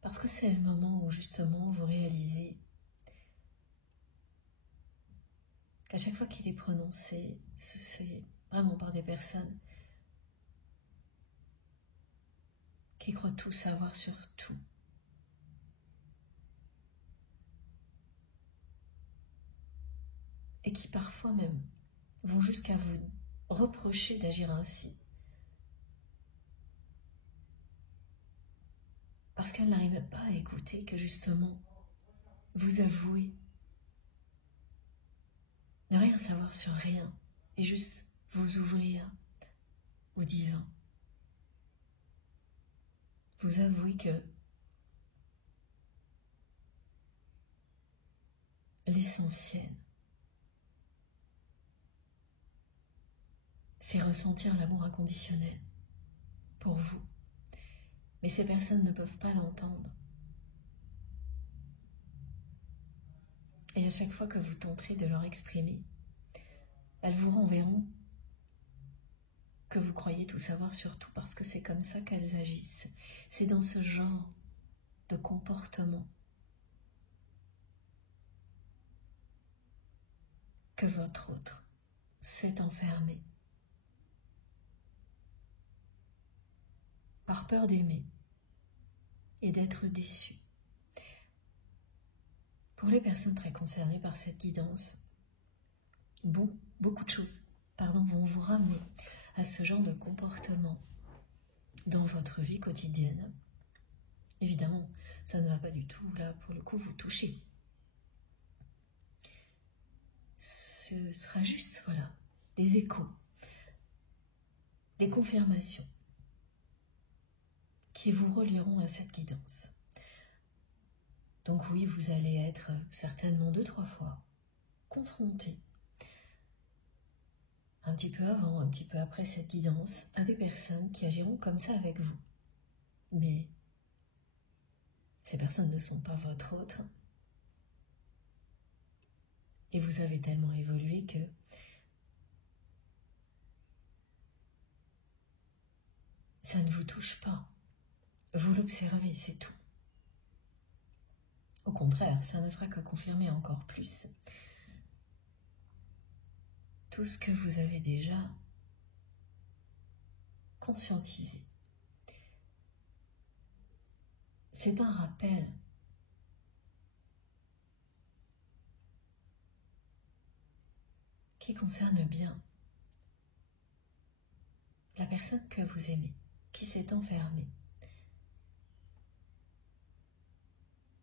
Parce que c'est le moment où justement vous réalisez qu'à chaque fois qu'il est prononcé, c'est vraiment par des personnes qui croient tout savoir sur tout. Et qui parfois même vont jusqu'à vous reprocher d'agir ainsi. Parce qu'elles n'arrivent pas à écouter que justement, vous avouez ne rien savoir sur rien et juste vous ouvrir au divin. Vous avouez que l'essentiel, c'est ressentir l'amour inconditionnel pour vous. Mais ces personnes ne peuvent pas l'entendre. Et à chaque fois que vous tenterez de leur exprimer, elles vous renverront que vous croyez tout savoir sur tout, parce que c'est comme ça qu'elles agissent. C'est dans ce genre de comportement que votre autre s'est enfermé. Par peur d'aimer et d'être déçu. Pour les personnes très concernées par cette guidance, beaucoup de choses, vont vous ramener à ce genre de comportement dans votre vie quotidienne. Évidemment, ça ne va pas du tout, là, pour le coup, vous toucher. Ce sera juste, voilà, des échos, des confirmations qui vous relieront à cette guidance. Donc oui, vous allez être certainement 2-3 fois confronté, un petit peu avant, un petit peu après cette guidance, à des personnes qui agiront comme ça avec vous. Mais ces personnes ne sont pas votre autre. Et vous avez tellement évolué que ça ne vous touche pas. Vous l'observez, c'est tout. Au contraire, ça ne fera que confirmer encore plus tout ce que vous avez déjà conscientisé. C'est un rappel qui concerne bien la personne que vous aimez, qui s'est enfermée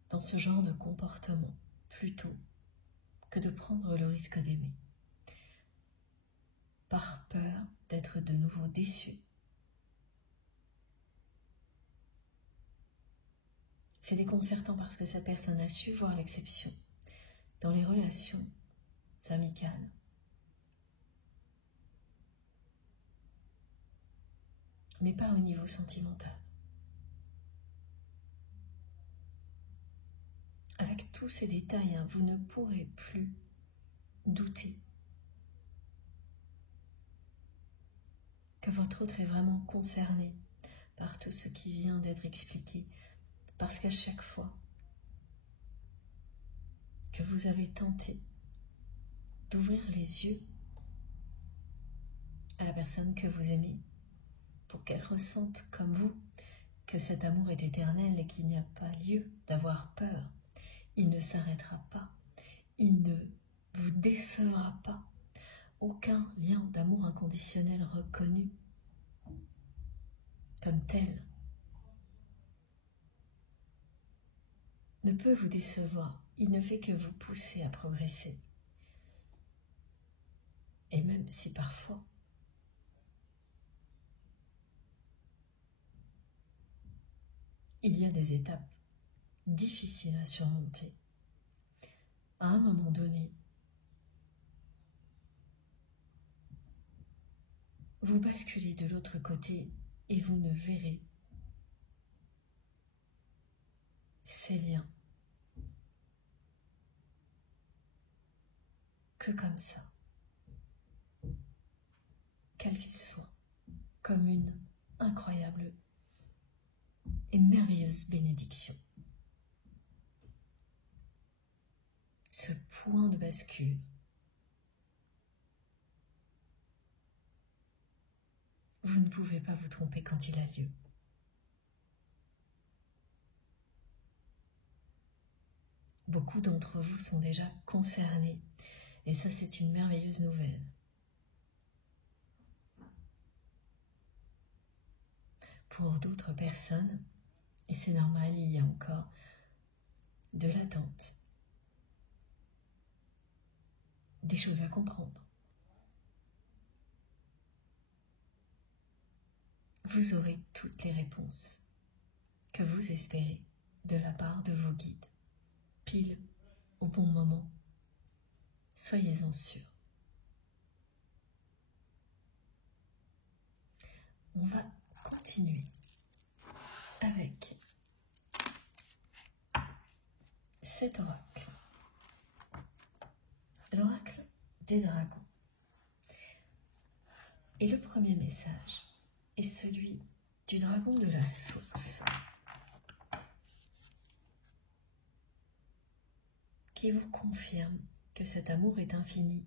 dans ce genre de comportement plutôt que de prendre le risque d'aimer, par peur d'être de nouveau déçu. C'est déconcertant parce que cette personne a su voir l'exception dans les relations amicales. Mais pas au niveau sentimental. Avec tous ces détails, vous ne pourrez plus douter que votre autre est vraiment concerné par tout ce qui vient d'être expliqué, parce qu'à chaque fois que vous avez tenté d'ouvrir les yeux à la personne que vous aimez, pour qu'elle ressente comme vous que cet amour est éternel et qu'il n'y a pas lieu d'avoir peur, il ne s'arrêtera pas, il ne vous décevra pas. Aucun lien d'amour inconditionnel reconnu comme tel ne peut vous décevoir. Il ne fait que vous pousser à progresser. Et même si parfois il y a des étapes difficiles à surmonter, à un moment donné, vous basculez de l'autre côté et vous ne verrez ces liens que comme ça, quel qu'il soit, comme une incroyable et merveilleuse bénédiction. Ce point de bascule, vous ne pouvez pas vous tromper quand il a lieu. Beaucoup d'entre vous sont déjà concernés, et ça c'est une merveilleuse nouvelle. Pour d'autres personnes, et c'est normal, il y a encore de l'attente, des choses à comprendre. Vous aurez toutes les réponses que vous espérez de la part de vos guides, pile au bon moment. Soyez-en sûrs. On va continuer avec cet oracle, l'oracle des dragons. Et le premier message est celui du dragon de la source, qui vous confirme que cet amour est infini.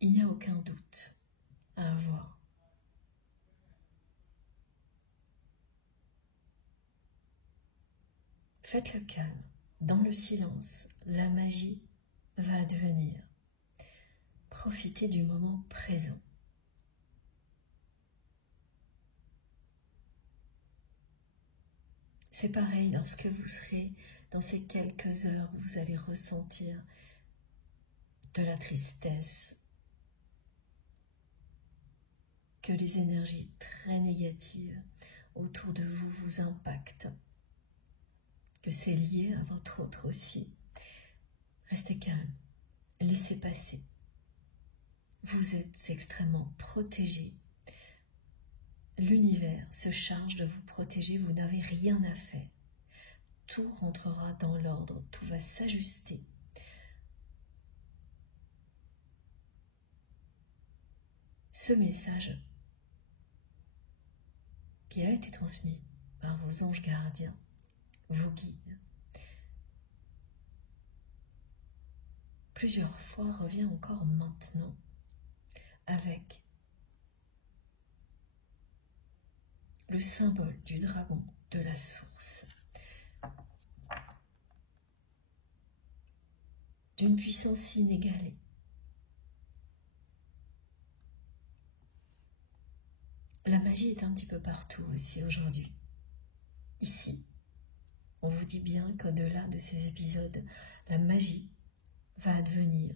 Il n'y a aucun doute à avoir. Faites le calme Dans le silence, la magie va advenir. Profitez du moment présent. C'est pareil lorsque vous serez dans ces quelques heures où vous allez ressentir de la tristesse, que les énergies très négatives autour de vous vous impactent, que c'est lié à votre autre aussi. Restez calme, laissez passer. Vous êtes extrêmement protégé. L'univers se charge de vous protéger, vous n'avez rien à faire. Tout rentrera dans l'ordre, tout va s'ajuster. Ce message qui a été transmis par vos anges gardiens vous guide. Plusieurs fois revient encore maintenant avec le symbole du dragon de la source, d'une puissance inégalée. La magie est un petit peu partout aussi aujourd'hui. Ici, on vous dit bien qu'au-delà de ces épisodes, la magie va advenir.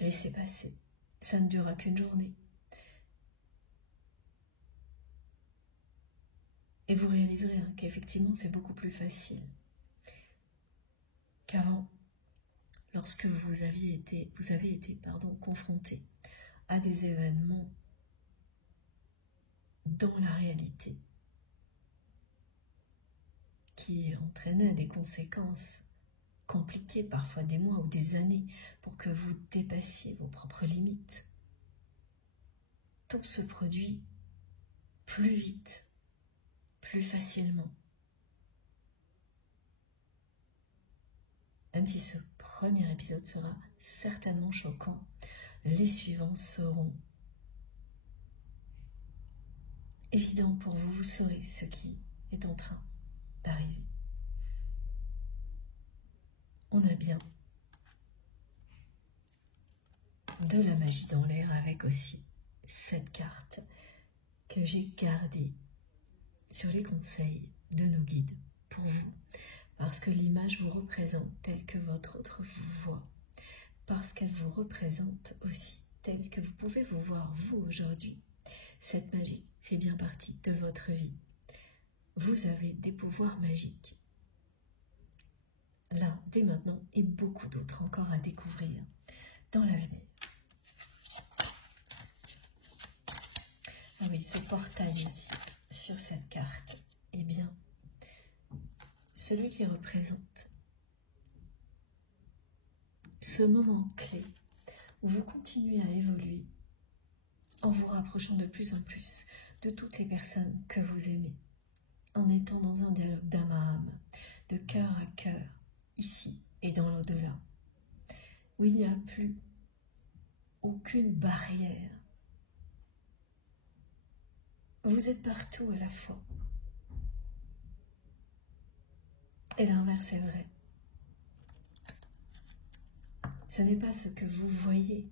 Laissez passer, ça ne durera qu'une journée. Et vous réaliserez qu'effectivement c'est beaucoup plus facile qu'avant, lorsque vous avez été confronté à des événements dans la réalité qui entraînaient des conséquences compliquées, parfois des mois ou des années, pour que vous dépassiez vos propres limites. Tout se produit plus vite, plus facilement. Même si ce premier épisode sera certainement choquant, les suivants seront évidents pour vous. Vous saurez ce qui est en train d'arriver. On a bien de la magie dans l'air avec aussi cette carte que j'ai gardée sur les conseils de nos guides pour vous, parce que l'image vous représente telle que votre autre vous voit, parce qu'elle vous représente aussi telle que vous pouvez vous voir vous aujourd'hui. Cette magie fait bien partie de votre vie. Vous avez des pouvoirs magiques, là, dès maintenant, et beaucoup d'autres encore à découvrir dans l'avenir. Ah oui, ce portail ici, sur cette carte, eh bien, celui qui représente ce moment clé où vous continuez à évoluer en vous rapprochant de plus en plus de toutes les personnes que vous aimez, en étant dans un dialogue d'âme à âme, de cœur à cœur, ici et dans l'au-delà, où il n'y a plus aucune barrière. Vous êtes partout à la fois. Et l'inverse est vrai. Ce n'est pas ce que vous voyez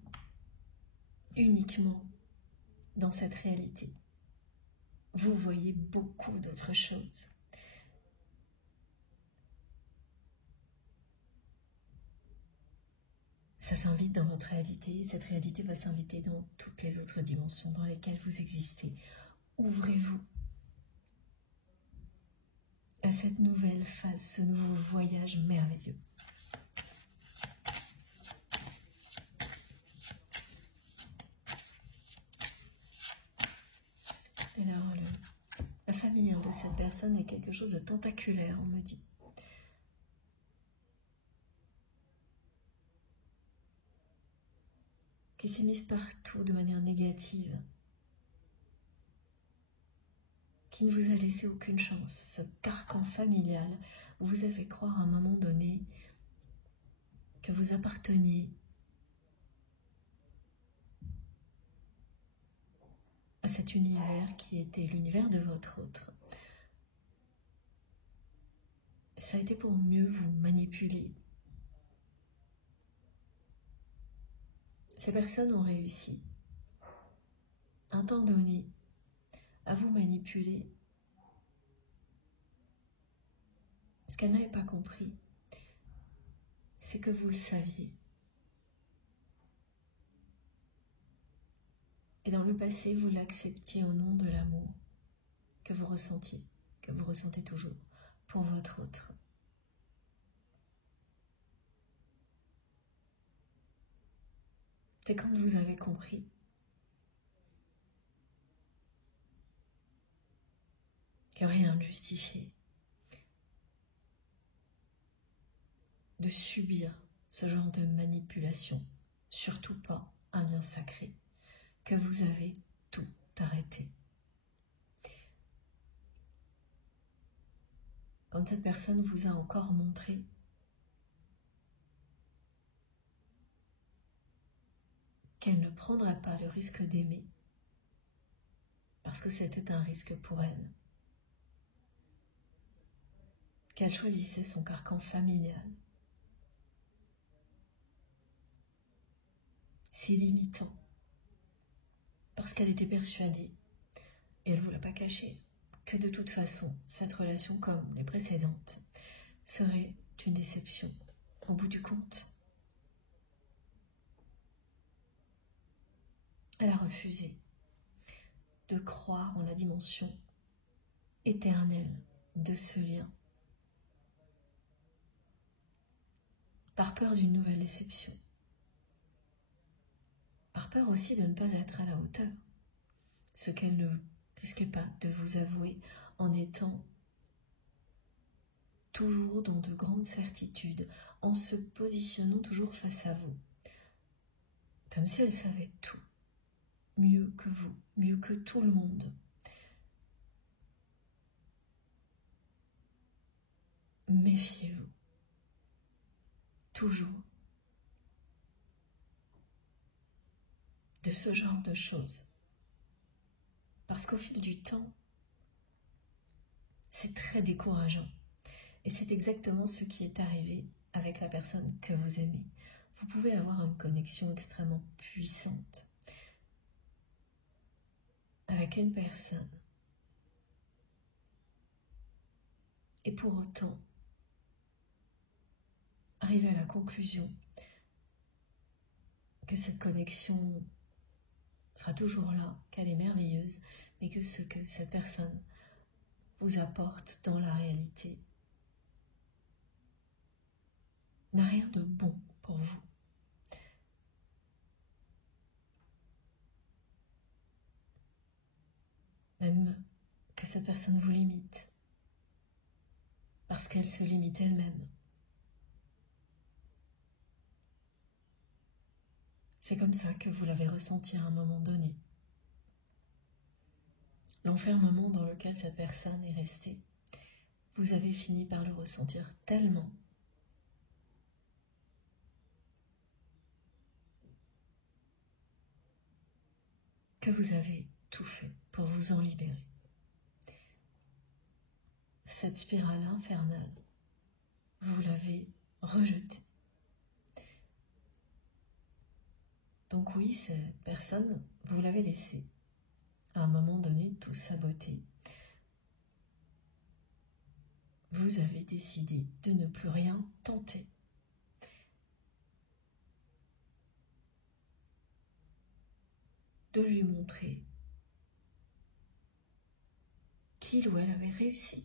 uniquement dans cette réalité. Vous voyez beaucoup d'autres choses. Ça s'invite dans votre réalité, cette réalité va s'inviter dans toutes les autres dimensions dans lesquelles vous existez. Ouvrez-vous à cette nouvelle phase, ce nouveau voyage merveilleux. Et alors, la famille de cette personne est quelque chose de tentaculaire, on me dit. Qui s'est mise partout de manière négative, qui ne vous a laissé aucune chance, ce carcan familial où vous avez croire à un moment donné que vous apparteniez à cet univers qui était l'univers de votre autre. ça a été pour mieux vous manipuler. Ces personnes ont réussi, un temps donné, à vous manipuler. Ce qu'elle n'avait pas compris, c'est que vous le saviez. Et dans le passé, vous l'acceptiez au nom de l'amour que vous ressentiez, que vous ressentez toujours pour votre autre. C'est quand vous avez compris que rien ne justifiait de subir ce genre de manipulation, surtout pas un lien sacré, que vous avez tout arrêté. Quand cette personne vous a encore montré qu'elle ne prendrait pas le risque d'aimer, parce que c'était un risque pour elle, qu'elle choisissait son carcan familial, si limitant, parce qu'elle était persuadée, et elle ne vous l'a pas caché, que de toute façon, cette relation, comme les précédentes, serait une déception. Au bout du compte, elle a refusé de croire en la dimension éternelle de ce lien, par peur d'une nouvelle déception, par peur aussi de ne pas être à la hauteur, ce qu'elle ne risquait pas de vous avouer en étant toujours dans de grandes certitudes, en se positionnant toujours face à vous, comme si elle savait tout, mieux que vous, mieux que tout le monde. Méfiez-vous, toujours, de ce genre de choses. Parce qu'au fil du temps, c'est très décourageant. Et c'est exactement ce qui est arrivé avec la personne que vous aimez. Vous pouvez avoir une connexion extrêmement puissante avec une personne. Et pour autant, arriver à la conclusion que cette connexion sera toujours là, qu'elle est merveilleuse, mais que ce que cette personne vous apporte dans la réalité n'a rien de bon pour vous. Même que cette personne vous limite, parce qu'elle se limite elle-même. C'est comme ça que vous l'avez ressenti à un moment donné. L'enfermement dans lequel cette personne est restée, vous avez fini par le ressentir tellement que vous avez tout fait pour vous en libérer. Cette spirale infernale, vous l'avez rejetée. Donc oui, cette personne, vous l'avez laissée à un moment donné tout saboter. Vous avez décidé de ne plus rien tenter. De lui montrer qu'il ou elle avait réussi.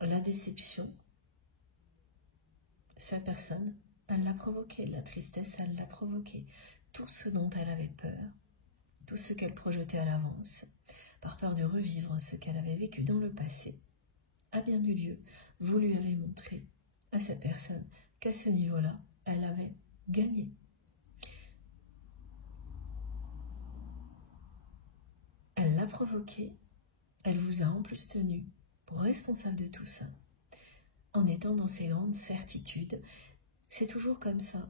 La déception, cette personne, elle l'a provoqué. La tristesse, elle l'a provoqué. Tout ce dont elle avait peur, tout ce qu'elle projetait à l'avance, par peur de revivre ce qu'elle avait vécu dans le passé, a bien eu lieu. Vous lui avez montré à cette personne qu'à ce niveau-là, elle avait gagné. Elle l'a provoqué, elle vous a en plus tenu pour responsable de tout ça, en étant dans ces grandes certitudes. C'est toujours comme ça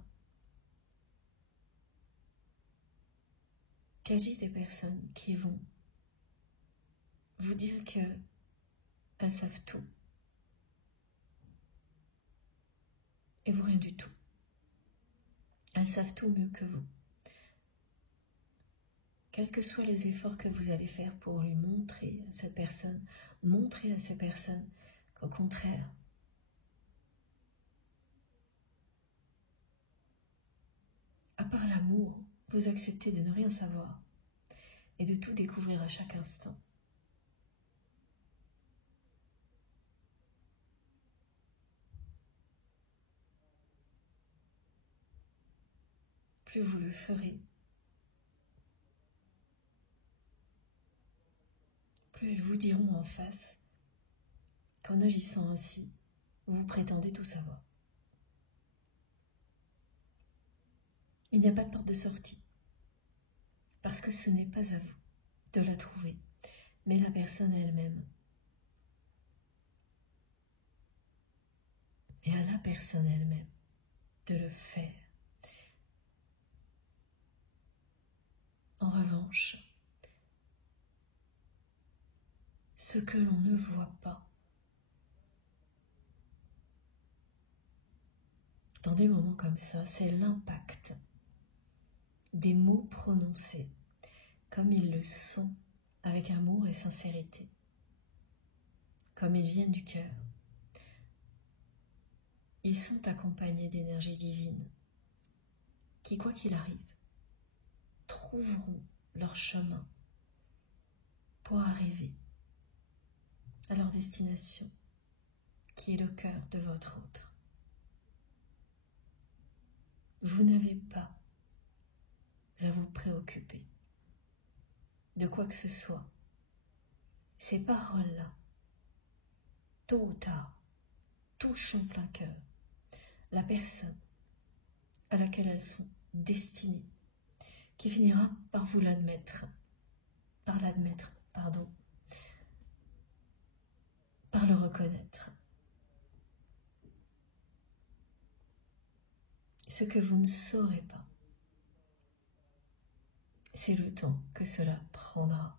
qu'agissent des personnes qui vont vous dire que Elles savent tout. Et vous, rien du tout. Elles savent tout mieux que vous. Quels que soient les efforts que vous allez faire pour lui montrer à cette personne, montrer à ces personnes qu'au contraire, à part l'amour, vous acceptez de ne rien savoir et de tout découvrir à chaque instant. Plus vous le ferez, plus ils vous diront en face qu'en agissant ainsi, vous prétendez tout savoir. Il n'y a pas de porte de sortie, parce que ce n'est pas à vous de la trouver, mais la personne elle-même. Et à la personne elle-même de le faire. En revanche, ce que l'on ne voit pas, dans des moments comme ça, c'est l'impact des mots prononcés, comme ils le sont, avec amour et sincérité, comme ils viennent du cœur. Ils sont accompagnés d'énergie divine, qui, quoi qu'il arrive, trouveront leur chemin pour arriver à leur destination, qui est le cœur de votre autre. Vous n'avez pas à vous préoccuper de quoi que ce soit. Ces paroles-là, tôt ou tard, touchent en plein cœur la personne à laquelle elles sont destinées, qui finira par vous l'admettre, par le reconnaître. Ce que vous ne saurez pas, c'est le temps que cela prendra.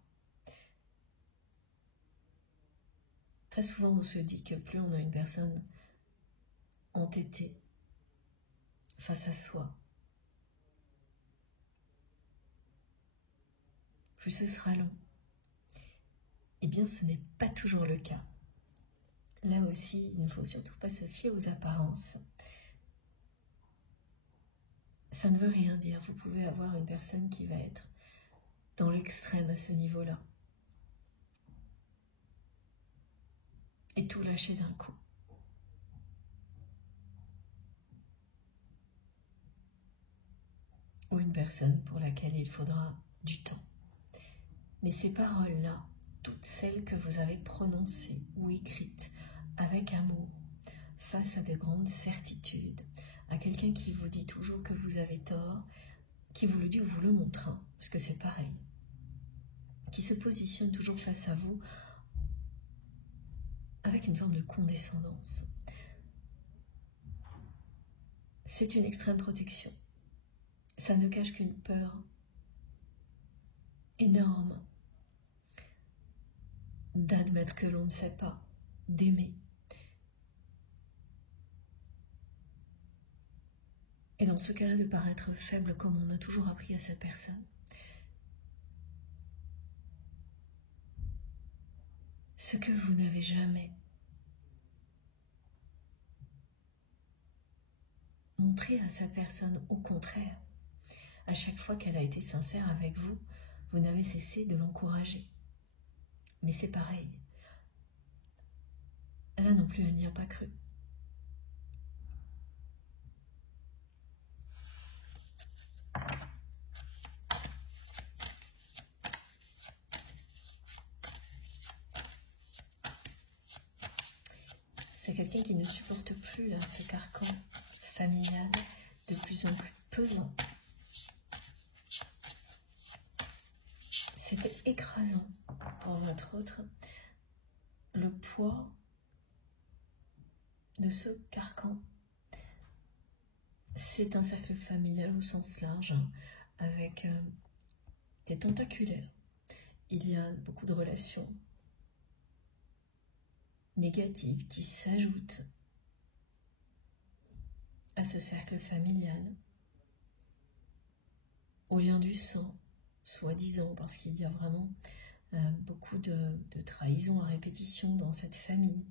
Très souvent, on se dit que plus on a une personne entêtée face à soi, plus ce sera long. Eh bien, ce n'est pas toujours le cas. Là aussi, il ne faut surtout pas se fier aux apparences. Ça ne veut rien dire. Vous pouvez avoir une personne qui va être dans l'extrême à ce niveau-là. Et tout lâcher d'un coup. Ou une personne pour laquelle il faudra du temps. Mais ces paroles-là, toutes celles que vous avez prononcées ou écrites avec amour, face à de grandes certitudes, à quelqu'un qui vous dit toujours que vous avez tort, qui vous le dit ou vous le montre, hein, parce que c'est pareil, qui se positionne toujours face à vous avec une forme de condescendance. C'est une extrême protection. Ça ne cache qu'une peur énorme d'admettre que l'on ne sait pas, d'aimer. Et dans ce cas-là, de paraître faible comme on a toujours appris à cette personne. Ce que vous n'avez jamais montré à cette personne, au contraire, à chaque fois qu'elle a été sincère avec vous, vous n'avez cessé de l'encourager. Mais c'est pareil. Là non plus, elle n'y a pas cru. C'est quelqu'un qui ne supporte plus là, ce carcan familial de plus en plus pesant. C'était écrasant pour votre autre, le poids de ce carcan. C'est un cercle familial au sens large, hein, avec des tentaculaires. Il y a beaucoup de relations négatives qui s'ajoutent à ce cercle familial, au lien du sang, soi-disant, parce qu'il y a vraiment beaucoup de trahison à répétition dans cette famille,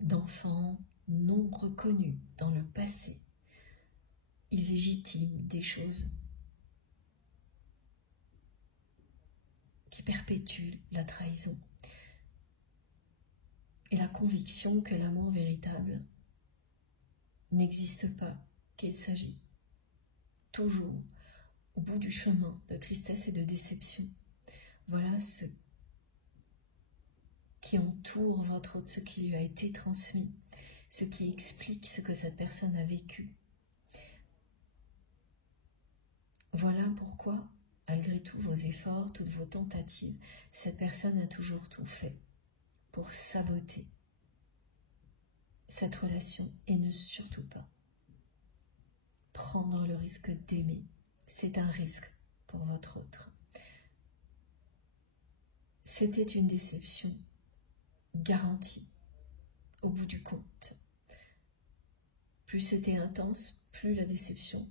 d'enfants non reconnus dans le passé, illégitimes, des choses qui perpétuent la trahison et la conviction que l'amour véritable n'existe pas, qu'il s'agit toujours au bout du chemin de tristesse et de déception. Voilà ce qui entoure votre autre, ce qui lui a été transmis, ce qui explique ce que cette personne a vécu. Voilà pourquoi, malgré tous vos efforts, toutes vos tentatives, cette personne a toujours tout fait pour saboter cette relation et ne surtout pas prendre le risque d'aimer. C'est un risque pour votre autre. C'était une déception garantie au bout du compte. Plus c'était intense, plus la déception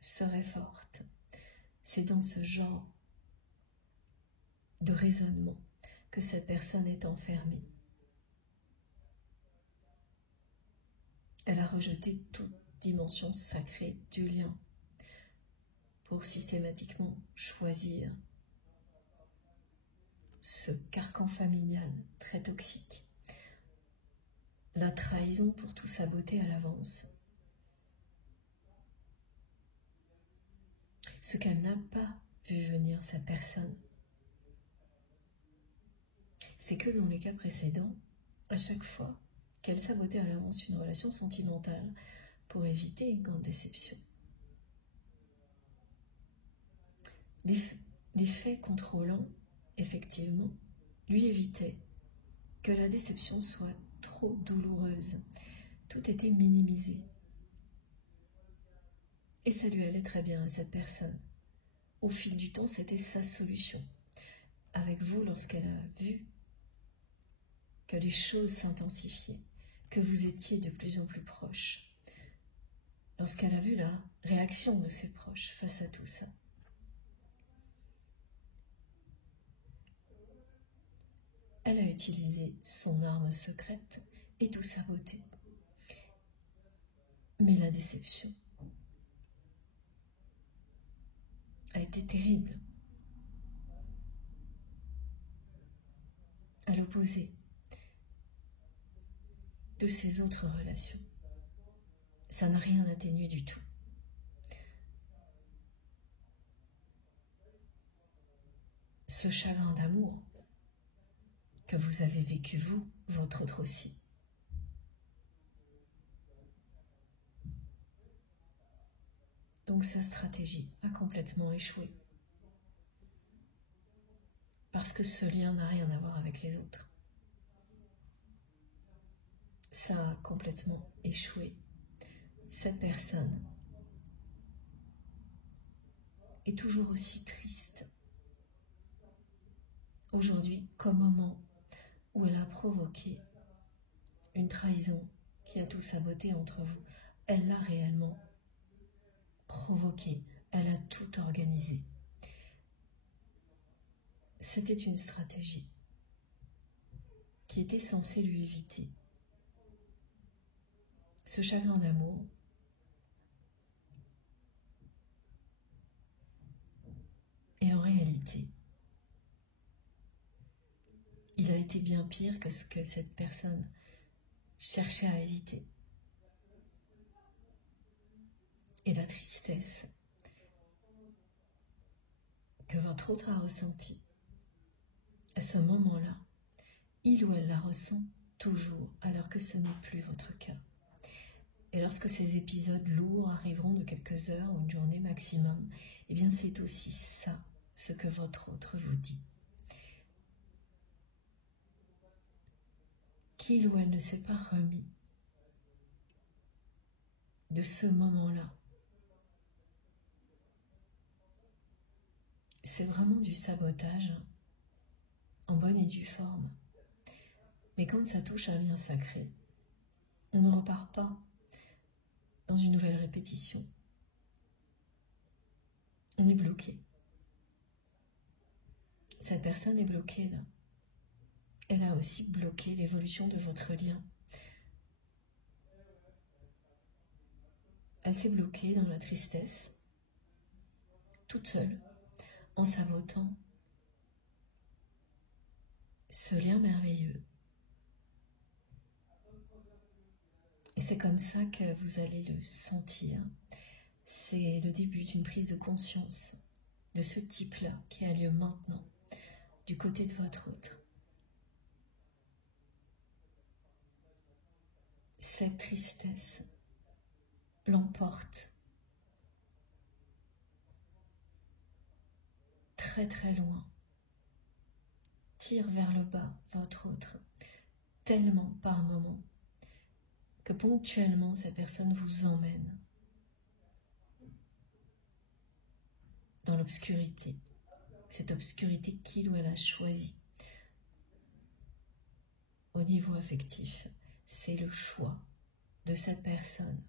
serait forte. C'est dans ce genre de raisonnement que cette personne est enfermée. Elle a rejeté toute dimension sacrée du lien pour systématiquement choisir ce carcan familial très toxique, la trahison pour tout saboter à l'avance. Ce qu'elle n'a pas vu venir, cette personne, c'est que dans les cas précédents, à chaque fois qu'elle sabotait à l'avance une relation sentimentale pour éviter une grande déception, les faits contrôlants, effectivement, lui évitaient que la déception soit trop douloureuse. Tout était minimisé. Et ça lui allait très bien à cette personne. Au fil du temps, c'était sa solution. Avec vous, lorsqu'elle a vu que les choses s'intensifiaient, que vous étiez de plus en plus proches, lorsqu'elle a vu la réaction de ses proches face à tout ça, elle a utilisé son arme secrète et tout saboté. Mais la déception a été terrible. À l'opposé de ses autres relations. Ça n'a rien atténué du tout. Ce chagrin d'amour que vous avez vécu vous, votre autre aussi. Donc sa stratégie a complètement échoué. Parce que ce lien n'a rien à voir avec les autres. Ça a complètement échoué. Cette personne est toujours aussi triste. Aujourd'hui, qu'au moment où elle a provoqué une trahison qui a tout saboté entre vous, elle l'a réellement provoqué, elle a tout organisé. C'était une stratégie qui était censée lui éviter ce chagrin d'amour et en réalité, il a été bien pire que ce que cette personne cherchait à éviter. Et la tristesse que votre autre a ressentie, à ce moment-là, il ou elle la ressent toujours, alors que ce n'est plus votre cas. Et lorsque ces épisodes lourds arriveront de quelques heures ou une journée maximum, eh bien c'est aussi ça, ce que votre autre vous dit. Qu'il ou elle ne s'est pas remis de ce moment-là. C'est vraiment du sabotage en bonne et due forme. Mais quand ça touche un lien sacré, on ne repart pas dans une nouvelle répétition. On est bloqué. Cette personne est bloquée là. Elle a aussi bloqué l'évolution de votre lien. Elle s'est bloquée dans la tristesse, toute seule, en sabotant ce lien merveilleux. Et c'est comme ça que vous allez le sentir. C'est le début d'une prise de conscience de ce type-là qui a lieu maintenant, du côté de votre autre. Cette tristesse l'emporte très très loin, tire vers le bas votre autre, tellement par moment que ponctuellement cette personne vous emmène dans l'obscurité, cette obscurité qu'il ou elle a choisie. Au niveau affectif, c'est le choix de cette personne.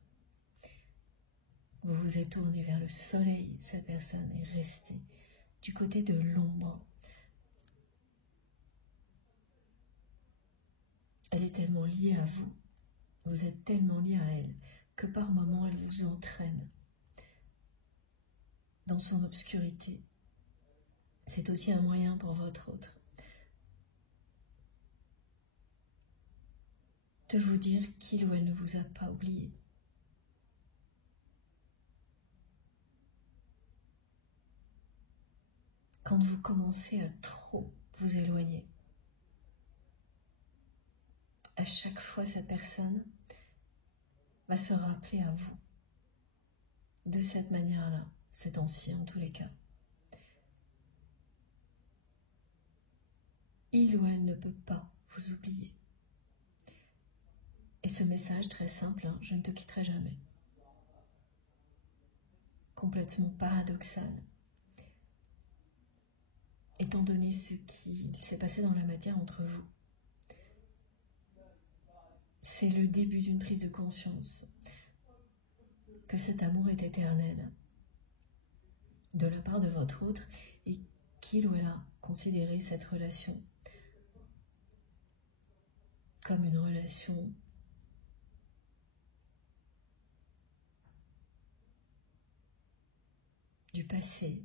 Vous vous êtes tourné vers le soleil, cette personne est restée du côté de l'ombre. Elle est tellement liée à vous, vous êtes tellement lié à elle, que par moments elle vous entraîne dans son obscurité. C'est aussi un moyen pour votre autre de vous dire qu'il ou elle ne vous a pas oublié. Quand vous commencez à trop vous éloigner, à chaque fois cette personne va se rappeler à vous de cette manière-là, c'est ancien en tous les cas. Il ou elle ne peut pas vous oublier. Et ce message très simple, hein, je ne te quitterai jamais, complètement paradoxal, étant donné ce qui s'est passé dans la matière entre vous. C'est le début d'une prise de conscience que cet amour est éternel de la part de votre autre et qu'il ou elle a considéré cette relation comme une relation du passé,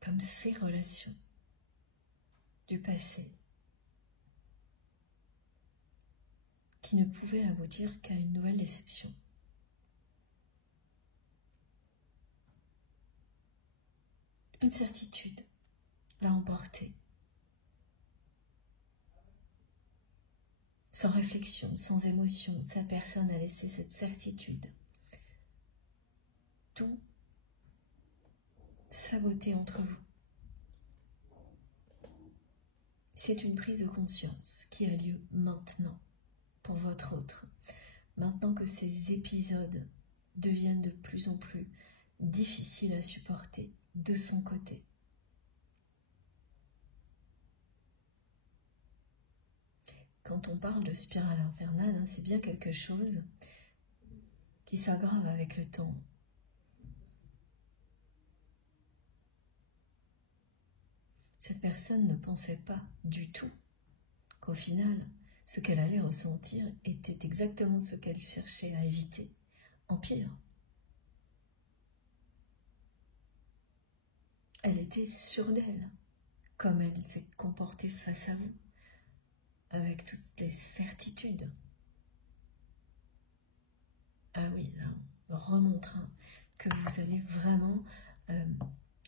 comme ces relations du passé qui ne pouvaient aboutir qu'à une nouvelle déception. Une certitude l'a emporté. Sans réflexion, sans émotion, sa personne a laissé cette certitude. Tout saboté entre vous. C'est une prise de conscience qui a lieu maintenant pour votre autre. Maintenant que ces épisodes deviennent de plus en plus difficiles à supporter de son côté. Quand on parle de spirale infernale, hein, c'est bien quelque chose qui s'aggrave avec le temps. Cette personne ne pensait pas du tout qu'au final, ce qu'elle allait ressentir était exactement ce qu'elle cherchait à éviter, en pire. Elle était sûre d'elle, comme elle s'est comportée face à vous, avec toutes les certitudes. Ah oui, là, on remontre que vous allez vraiment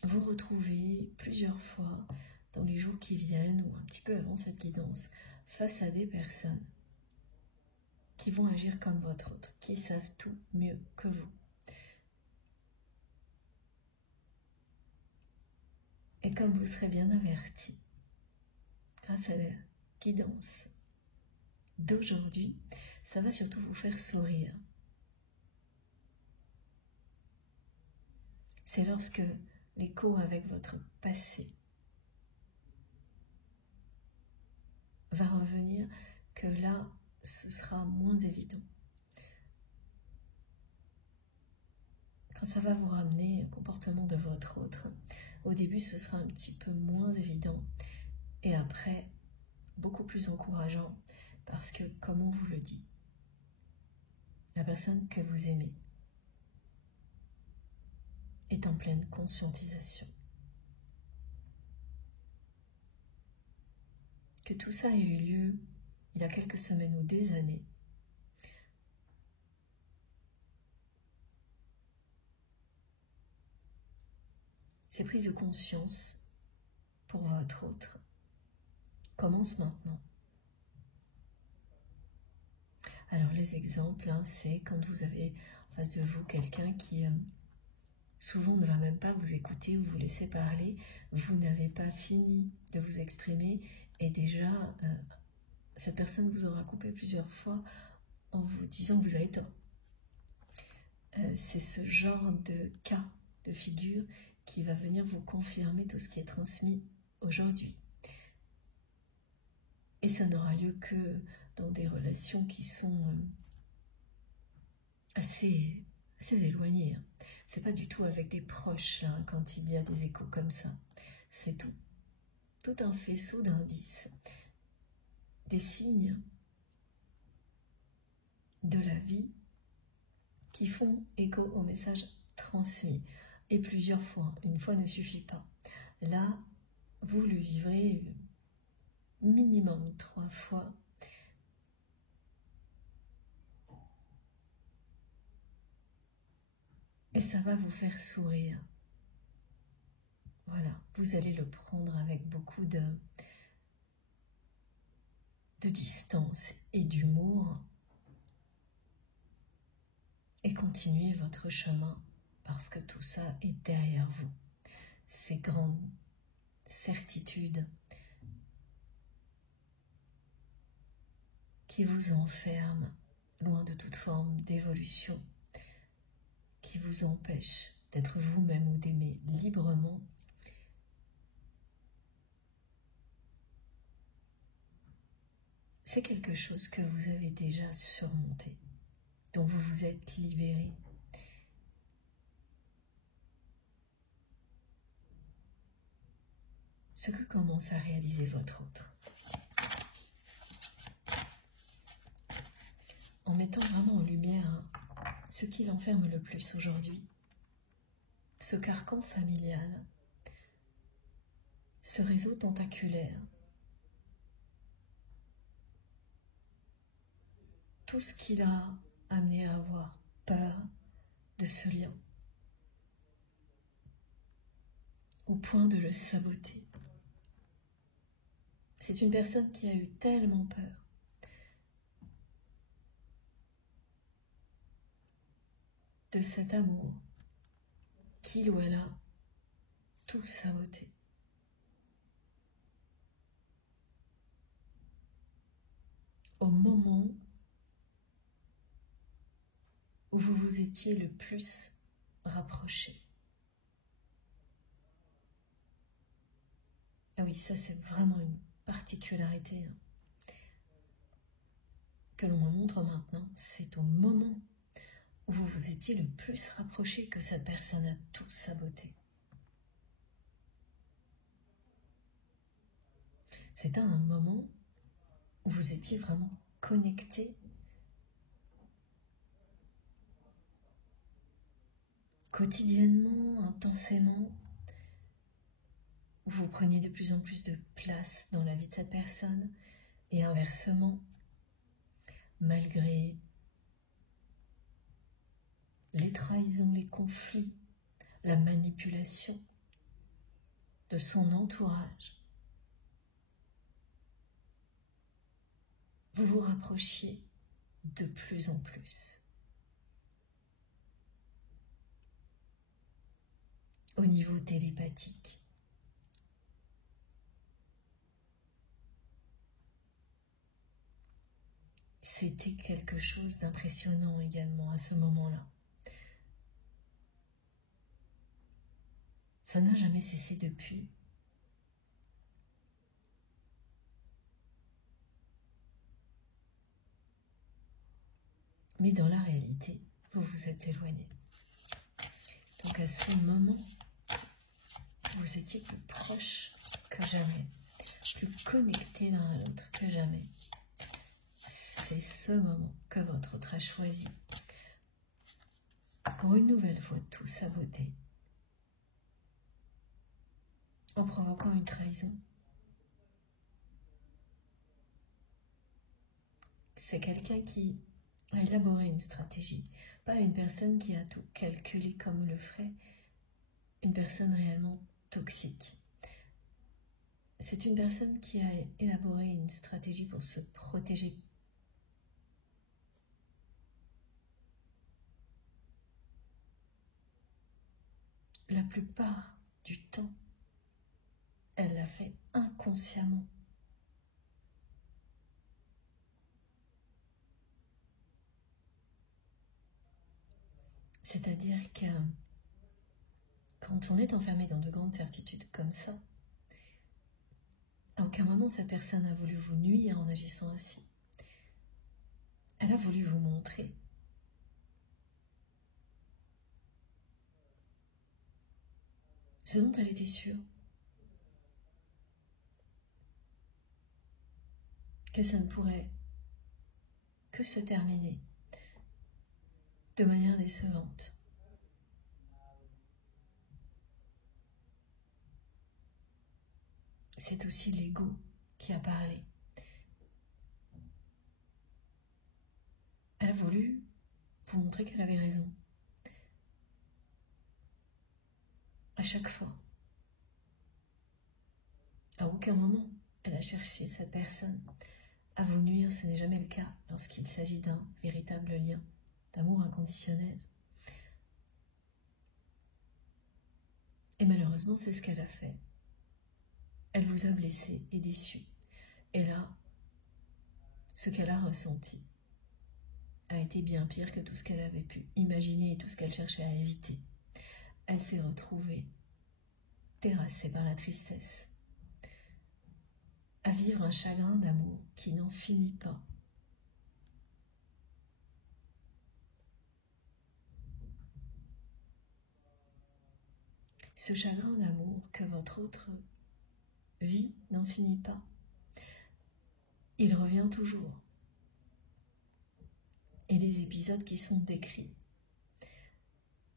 vous retrouver plusieurs fois dans les jours qui viennent ou un petit peu avant cette guidance face à des personnes qui vont agir comme votre autre, qui savent tout mieux que vous. Et comme vous serez bien averti grâce à la guidance d'aujourd'hui, ça va surtout vous faire sourire. C'est lorsque l'écho avec votre passé va revenir, que là, ce sera moins évident. Quand ça va vous ramener au comportement de votre autre, au début, ce sera un petit peu moins évident. Et après, beaucoup plus encourageant, parce que, comme on vous le dit, la personne que vous aimez est en pleine conscientisation. Que tout ça ait eu lieu il y a quelques semaines ou des années, ces prises de conscience pour votre autre commencent maintenant. Alors les exemples, c'est quand vous avez en face de vous quelqu'un qui souvent ne va même pas vous écouter ou vous laisser parler, vous n'avez pas fini de vous exprimer et déjà cette personne vous aura coupé plusieurs fois en vous disant que vous avez tort. C'est ce genre de cas, de figure qui va venir vous confirmer tout ce qui est transmis aujourd'hui. Et ça n'aura lieu que dans des relations qui sont assez éloignées. C'est pas du tout avec des proches là, quand il y a des échos comme ça. C'est tout un faisceau d'indices, des signes de la vie qui font écho au message transmis. Et plusieurs fois, une fois ne suffit pas. Là, vous le vivrez minimum 3 fois. Et ça va vous faire sourire. Voilà, vous allez le prendre avec beaucoup de distance et d'humour. Et continuez votre chemin parce que tout ça est derrière vous. Ces grandes certitudes qui vous enferment loin de toute forme d'évolution, qui vous empêchent d'être vous-même ou d'aimer librement. C'est quelque chose que vous avez déjà surmonté, dont vous vous êtes libéré. Ce que commence à réaliser votre autre, en mettant vraiment en lumière ce qui l'enferme le plus aujourd'hui, ce carcan familial, ce réseau tentaculaire, tout ce qui l'a amené à avoir peur de ce lien, au point de le saboter. C'est une personne qui a eu tellement peur de cet amour qu'il ou elle a tout saboté. Au moment où vous vous étiez le plus rapprochés. Ah oui, ça c'est vraiment une particularité que l'on me montre maintenant. C'est au moment où vous vous étiez le plus rapprochés que cette personne a tout saboté. C'est à un moment où vous étiez vraiment connectés, quotidiennement, intensément, où vous preniez de plus en plus de place dans la vie de cette personne, et inversement, malgré les trahisons, les conflits, la manipulation de son entourage, vous vous rapprochiez de plus en plus. Au niveau télépathique, c'était quelque chose d'impressionnant également à ce moment-là. Ça n'a jamais cessé depuis. Mais dans la réalité, vous vous êtes éloigné. Donc à ce moment, vous étiez plus proche que jamais, plus connecté l'un à l'autre que jamais. C'est ce moment que votre autre a choisi pour une nouvelle fois tout saboter, en provoquant une trahison. C'est quelqu'un qui a élaboré une stratégie, pas une personne qui a tout calculé comme le ferait une personne réellement toxique. C'est une personne qui a élaboré une stratégie pour se protéger. La plupart du temps, elle l'a fait inconsciemment. C'est-à-dire que quand on est enfermé dans de grandes certitudes comme ça, à aucun moment cette personne n'a voulu vous nuire en agissant ainsi. Elle a voulu vous montrer ce dont elle était sûre, que ça ne pourrait que se terminer de manière décevante. C'est aussi l'ego qui a parlé. Elle a voulu vous montrer qu'elle avait raison. À chaque fois. À aucun moment, elle a cherché cette personne à vous nuire. Ce n'est jamais le cas lorsqu'il s'agit d'un véritable lien d'amour inconditionnel. Et malheureusement, c'est ce qu'elle a fait. Elle vous a blessé et déçu. Et là, ce qu'elle a ressenti a été bien pire que tout ce qu'elle avait pu imaginer et tout ce qu'elle cherchait à éviter. Elle s'est retrouvée terrassée par la tristesse, à vivre un chagrin d'amour qui n'en finit pas. Ce chagrin d'amour que votre autre vie n'en finit pas. Il revient toujours. Et les épisodes qui sont décrits,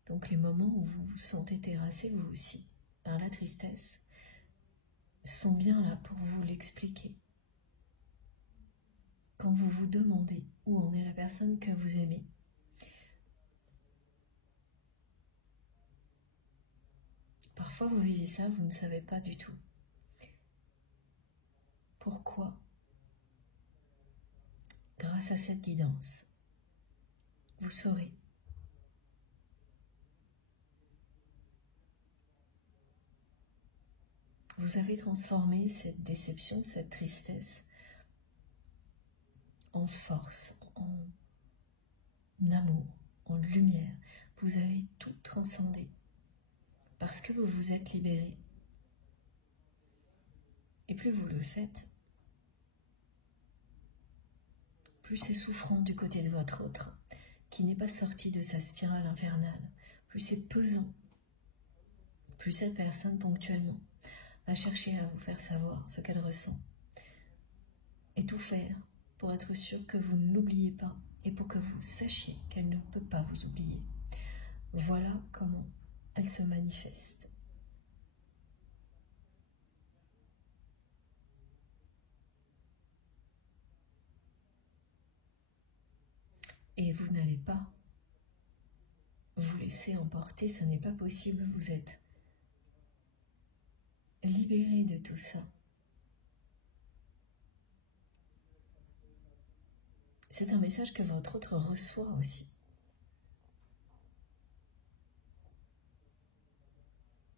donc les moments où vous vous sentez terrassé vous aussi par la tristesse, sont bien là pour vous l'expliquer. Quand vous vous demandez où en est la personne que vous aimez, parfois vous vivez ça, vous ne savez pas du tout. Pourquoi? Grâce à cette guidance, vous saurez. Vous avez transformé cette déception, cette tristesse en force, en amour, en lumière. Vous avez tout transcendé parce que vous vous êtes libéré. Et plus vous le faites, plus c'est souffrant du côté de votre autre, qui n'est pas sorti de sa spirale infernale, plus c'est pesant, plus cette personne ponctuellement va chercher à vous faire savoir ce qu'elle ressent, et tout faire pour être sûr que vous ne l'oubliez pas, et pour que vous sachiez qu'elle ne peut pas vous oublier. Voilà comment elle se manifeste. Et vous n'allez pas vous laisser emporter, ça n'est pas possible, vous êtes libéré de tout ça. C'est un message que votre autre reçoit aussi.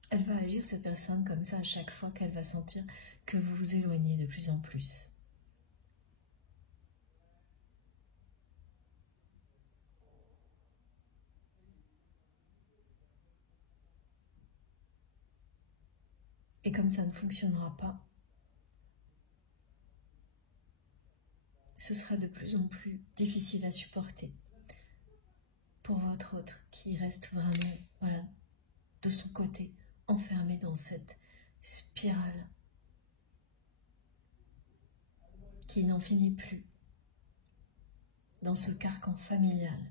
Elle va agir, cette personne, comme ça à chaque fois qu'elle va sentir que vous vous éloignez de plus en plus. Et comme ça ne fonctionnera pas, ce sera de plus en plus difficile à supporter pour votre autre qui reste vraiment, voilà, de son côté, enfermé dans cette spirale qui n'en finit plus, dans ce carcan familial,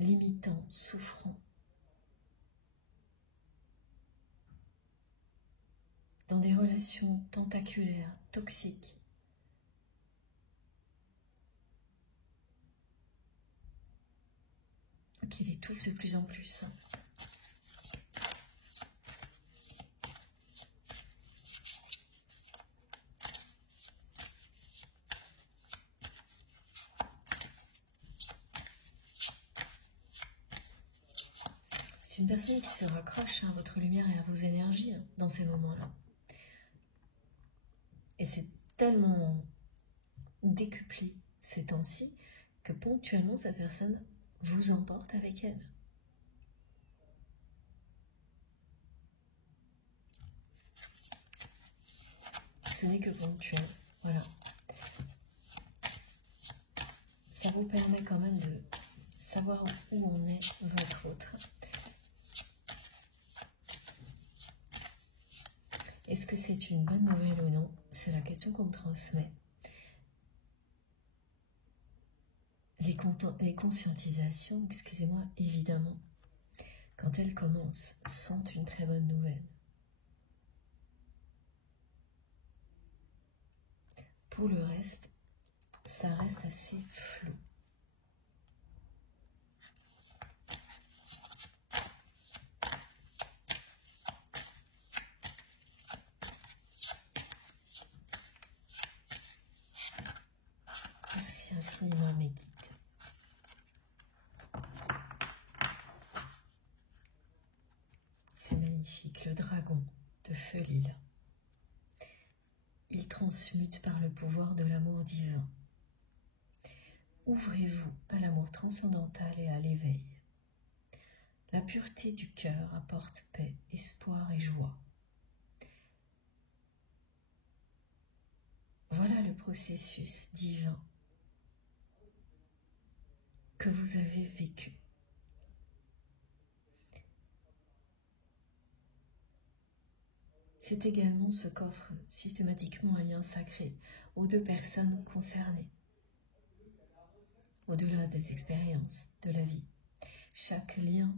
limitant, souffrant, dans des relations tentaculaires, toxiques, qui l'étouffent de plus en plus. C'est une personne qui se raccroche à votre lumière et à vos énergies dans ces moments-là. Et c'est tellement décuplé ces temps-ci que ponctuellement cette personne vous emporte avec elle. Ce n'est que ponctuel, voilà. Ça vous permet quand même de savoir où en est votre autre. Est-ce que c'est une bonne nouvelle ou non? C'est la question qu'on me transmet. Les conscientisations, excusez-moi, évidemment, quand elles commencent, sont une très bonne nouvelle. Pour le reste, ça reste assez flou. Merci infiniment mes guides. C'est magnifique, le dragon de feu lila. Il transmute par le pouvoir de l'amour divin. Ouvrez-vous à l'amour transcendantal et à l'éveil. La pureté du cœur apporte paix, espoir et joie. Voilà le processus divin que vous avez vécu. C'est également ce qu'offre systématiquement un lien sacré aux deux personnes concernées. Au-delà des expériences de la vie, chaque lien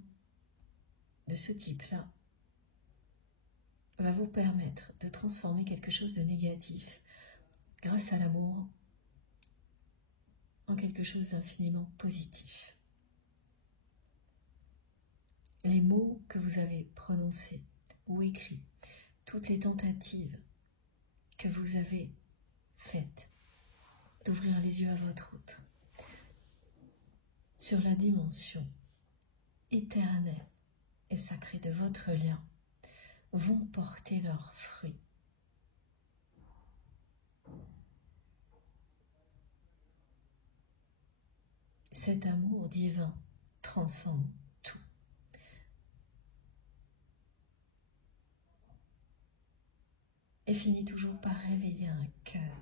de ce type-là va vous permettre de transformer quelque chose de négatif grâce à l'amour en quelque chose d'infiniment positif. Les mots que vous avez prononcés ou écrits, toutes les tentatives que vous avez faites d'ouvrir les yeux à votre autre sur la dimension éternelle et sacrée de votre lien vont porter leurs fruits. Cet amour divin transcende tout. Et finit toujours par réveiller un cœur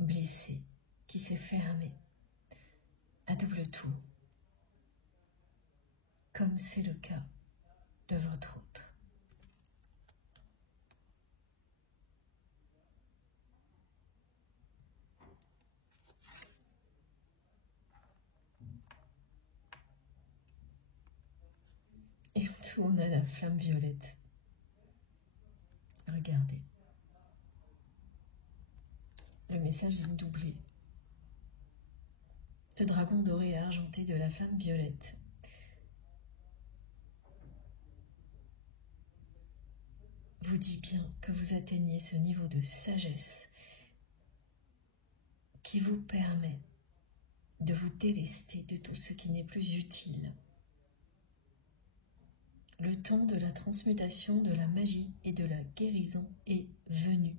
blessé qui s'est fermé à double tour, comme c'est le cas de votre autre. Et en dessous, on a la flamme violette. Regardez. Le message est doublé. Le dragon doré et argenté de la flamme violette. Vous dit bien que vous atteignez ce niveau de sagesse qui vous permet de vous délester de tout ce qui n'est plus utile. Le temps de la transmutation de la magie et de la guérison est venu.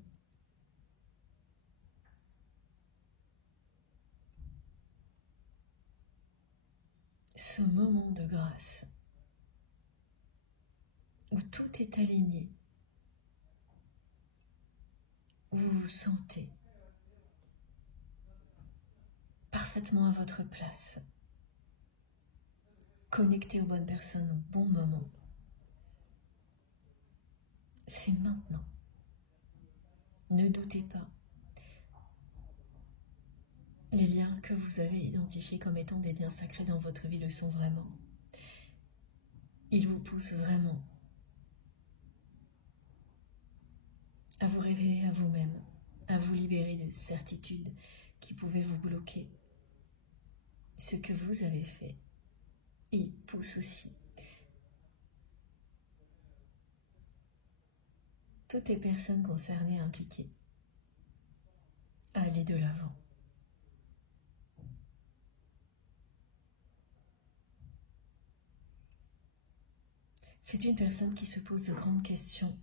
ce moment de grâce où tout est aligné, où vous vous sentez parfaitement à votre place, connecté aux bonnes personnes au bon moment. C'est maintenant. Ne doutez pas. Les liens que vous avez identifiés comme étant des liens sacrés dans votre vie le sont vraiment. Ils vous poussent vraiment à vous révéler à vous-même, à vous libérer de certitudes qui pouvaient vous bloquer. Ce que vous avez fait, il pousse aussi toutes les personnes concernées, impliquées, à aller de l'avant. C'est une personne qui se pose de grandes questions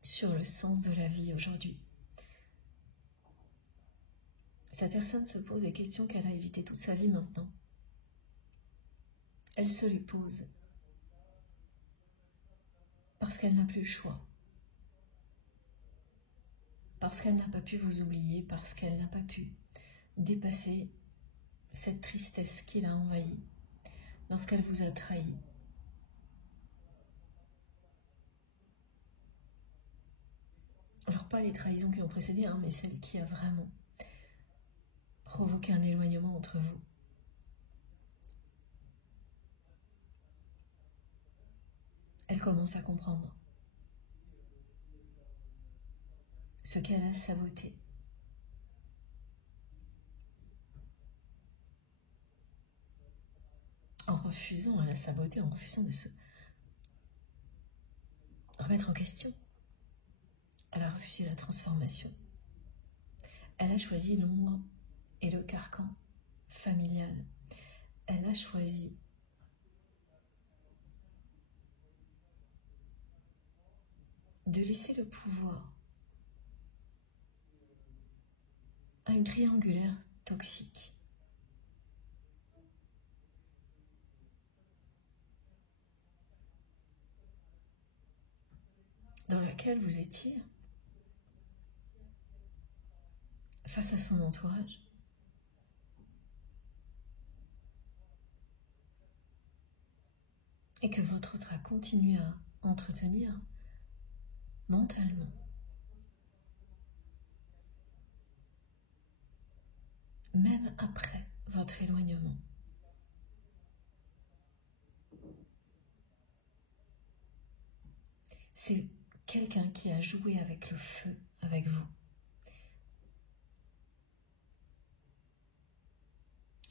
sur le sens de la vie aujourd'hui. Cette personne se pose des questions qu'elle a évitées toute sa vie maintenant. Elle se les pose parce qu'elle n'a plus le choix, parce qu'elle n'a pas pu vous oublier, parce qu'elle n'a pas pu dépasser cette tristesse qui l'a envahie lorsqu'elle vous a trahi. Alors pas les trahisons qui ont précédé, mais celle qui a vraiment provoqué un éloignement entre vous. Elle commence à comprendre ce qu'elle a saboté. En refusant à la saboter, en refusant de se remettre en question. Elle a refusé la transformation. Elle a choisi l'ombre et le carcan familial. Elle a choisi de laisser le pouvoir à une triangulaire toxique. Dans laquelle vous étiez face à son entourage. Et que votre autre a continué à entretenir mentalement. Même après votre éloignement. C'est quelqu'un qui a joué avec le feu, avec vous.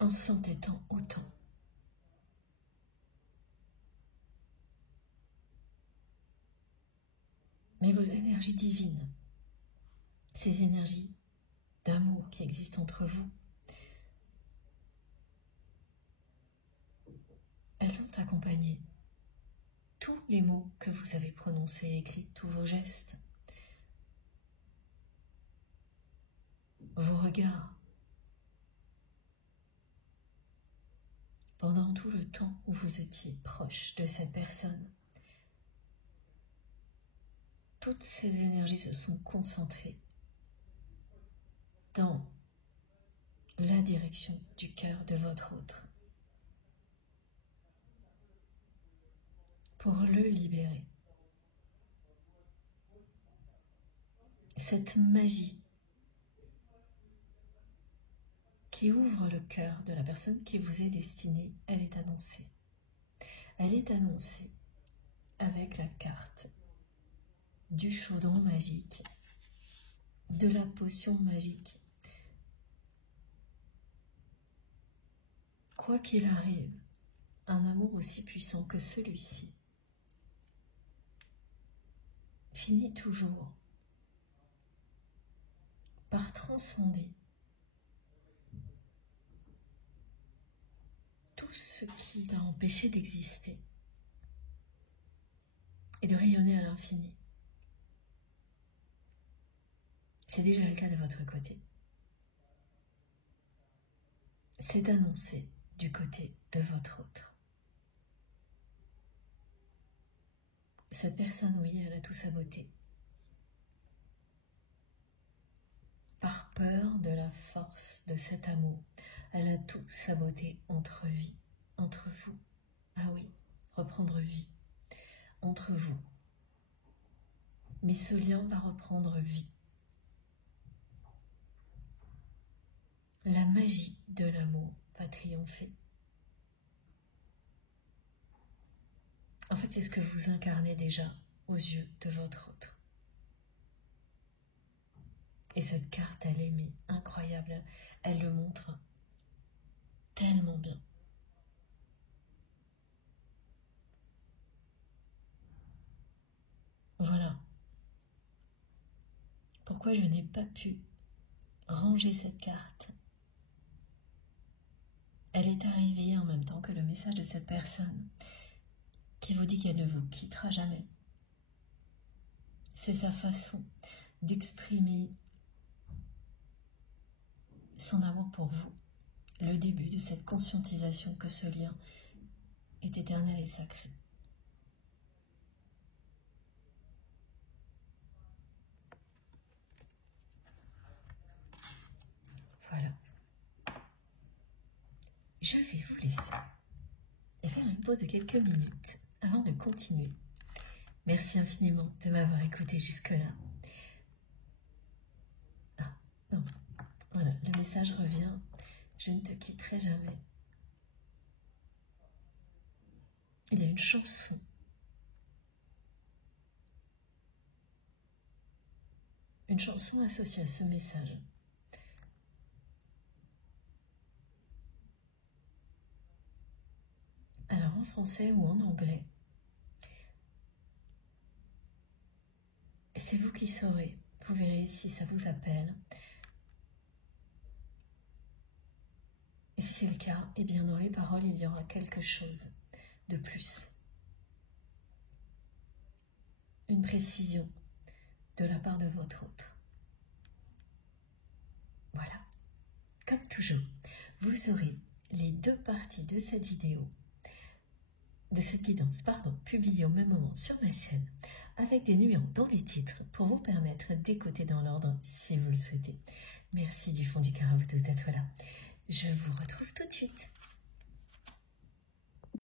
En s'entêtant autant. Mais vos énergies divines, ces énergies d'amour qui existent entre vous, elles ont accompagné tous les mots que vous avez prononcés et écrits, tous vos gestes, vos regards, pendant tout le temps où vous étiez proche de cette personne. Toutes ces énergies se sont concentrées dans la direction du cœur de votre autre pour le libérer. Cette magie qui ouvre le cœur de la personne qui vous est destinée, elle est annoncée. Elle est annoncée avec la carte du chaudron magique, de la potion magique. Quoi qu'il arrive, un amour aussi puissant que celui-ci finit toujours par transcender tout ce qui l'a empêché d'exister et de rayonner à l'infini. C'est déjà le cas de votre côté. C'est annoncé du côté de votre autre. Cette personne, oui, elle a tout saboté. Par peur de la force de cet amour, elle a tout saboté entre vous. Ah oui, reprendre vie entre vous. Mais ce lien va reprendre vie. La magie de l'amour va triompher. En fait, c'est ce que vous incarnez déjà aux yeux de votre autre. Et cette carte, elle est mais incroyable. Elle le montre tellement bien. Voilà. Pourquoi je n'ai pas pu ranger cette carte? Elle est arrivée en même temps que le message de cette personne qui vous dit qu'elle ne vous quittera jamais. C'est sa façon d'exprimer son amour pour vous, le début de cette conscientisation que ce lien est éternel et sacré. Voilà. Je vais vous laisser et faire une pause de quelques minutes avant de continuer. Merci infiniment de m'avoir écouté jusque-là. Ah, non. Voilà, le message revient. Je ne te quitterai jamais. Il y a une chanson. Une chanson associée à ce message. Alors en français ou en anglais, c'est vous qui saurez. Vous verrez si ça vous appelle. Et si c'est le cas, eh bien dans les paroles, il y aura quelque chose de plus. Une précision de la part de votre autre. Voilà. Comme toujours, vous aurez les deux parties de cette vidéo, de cette guidance, publiée au même moment sur ma chaîne, avec des numéros dans les titres pour vous permettre d'écouter dans l'ordre si vous le souhaitez. Merci du fond du cœur à vous tous d'être là. Je vous retrouve tout de suite.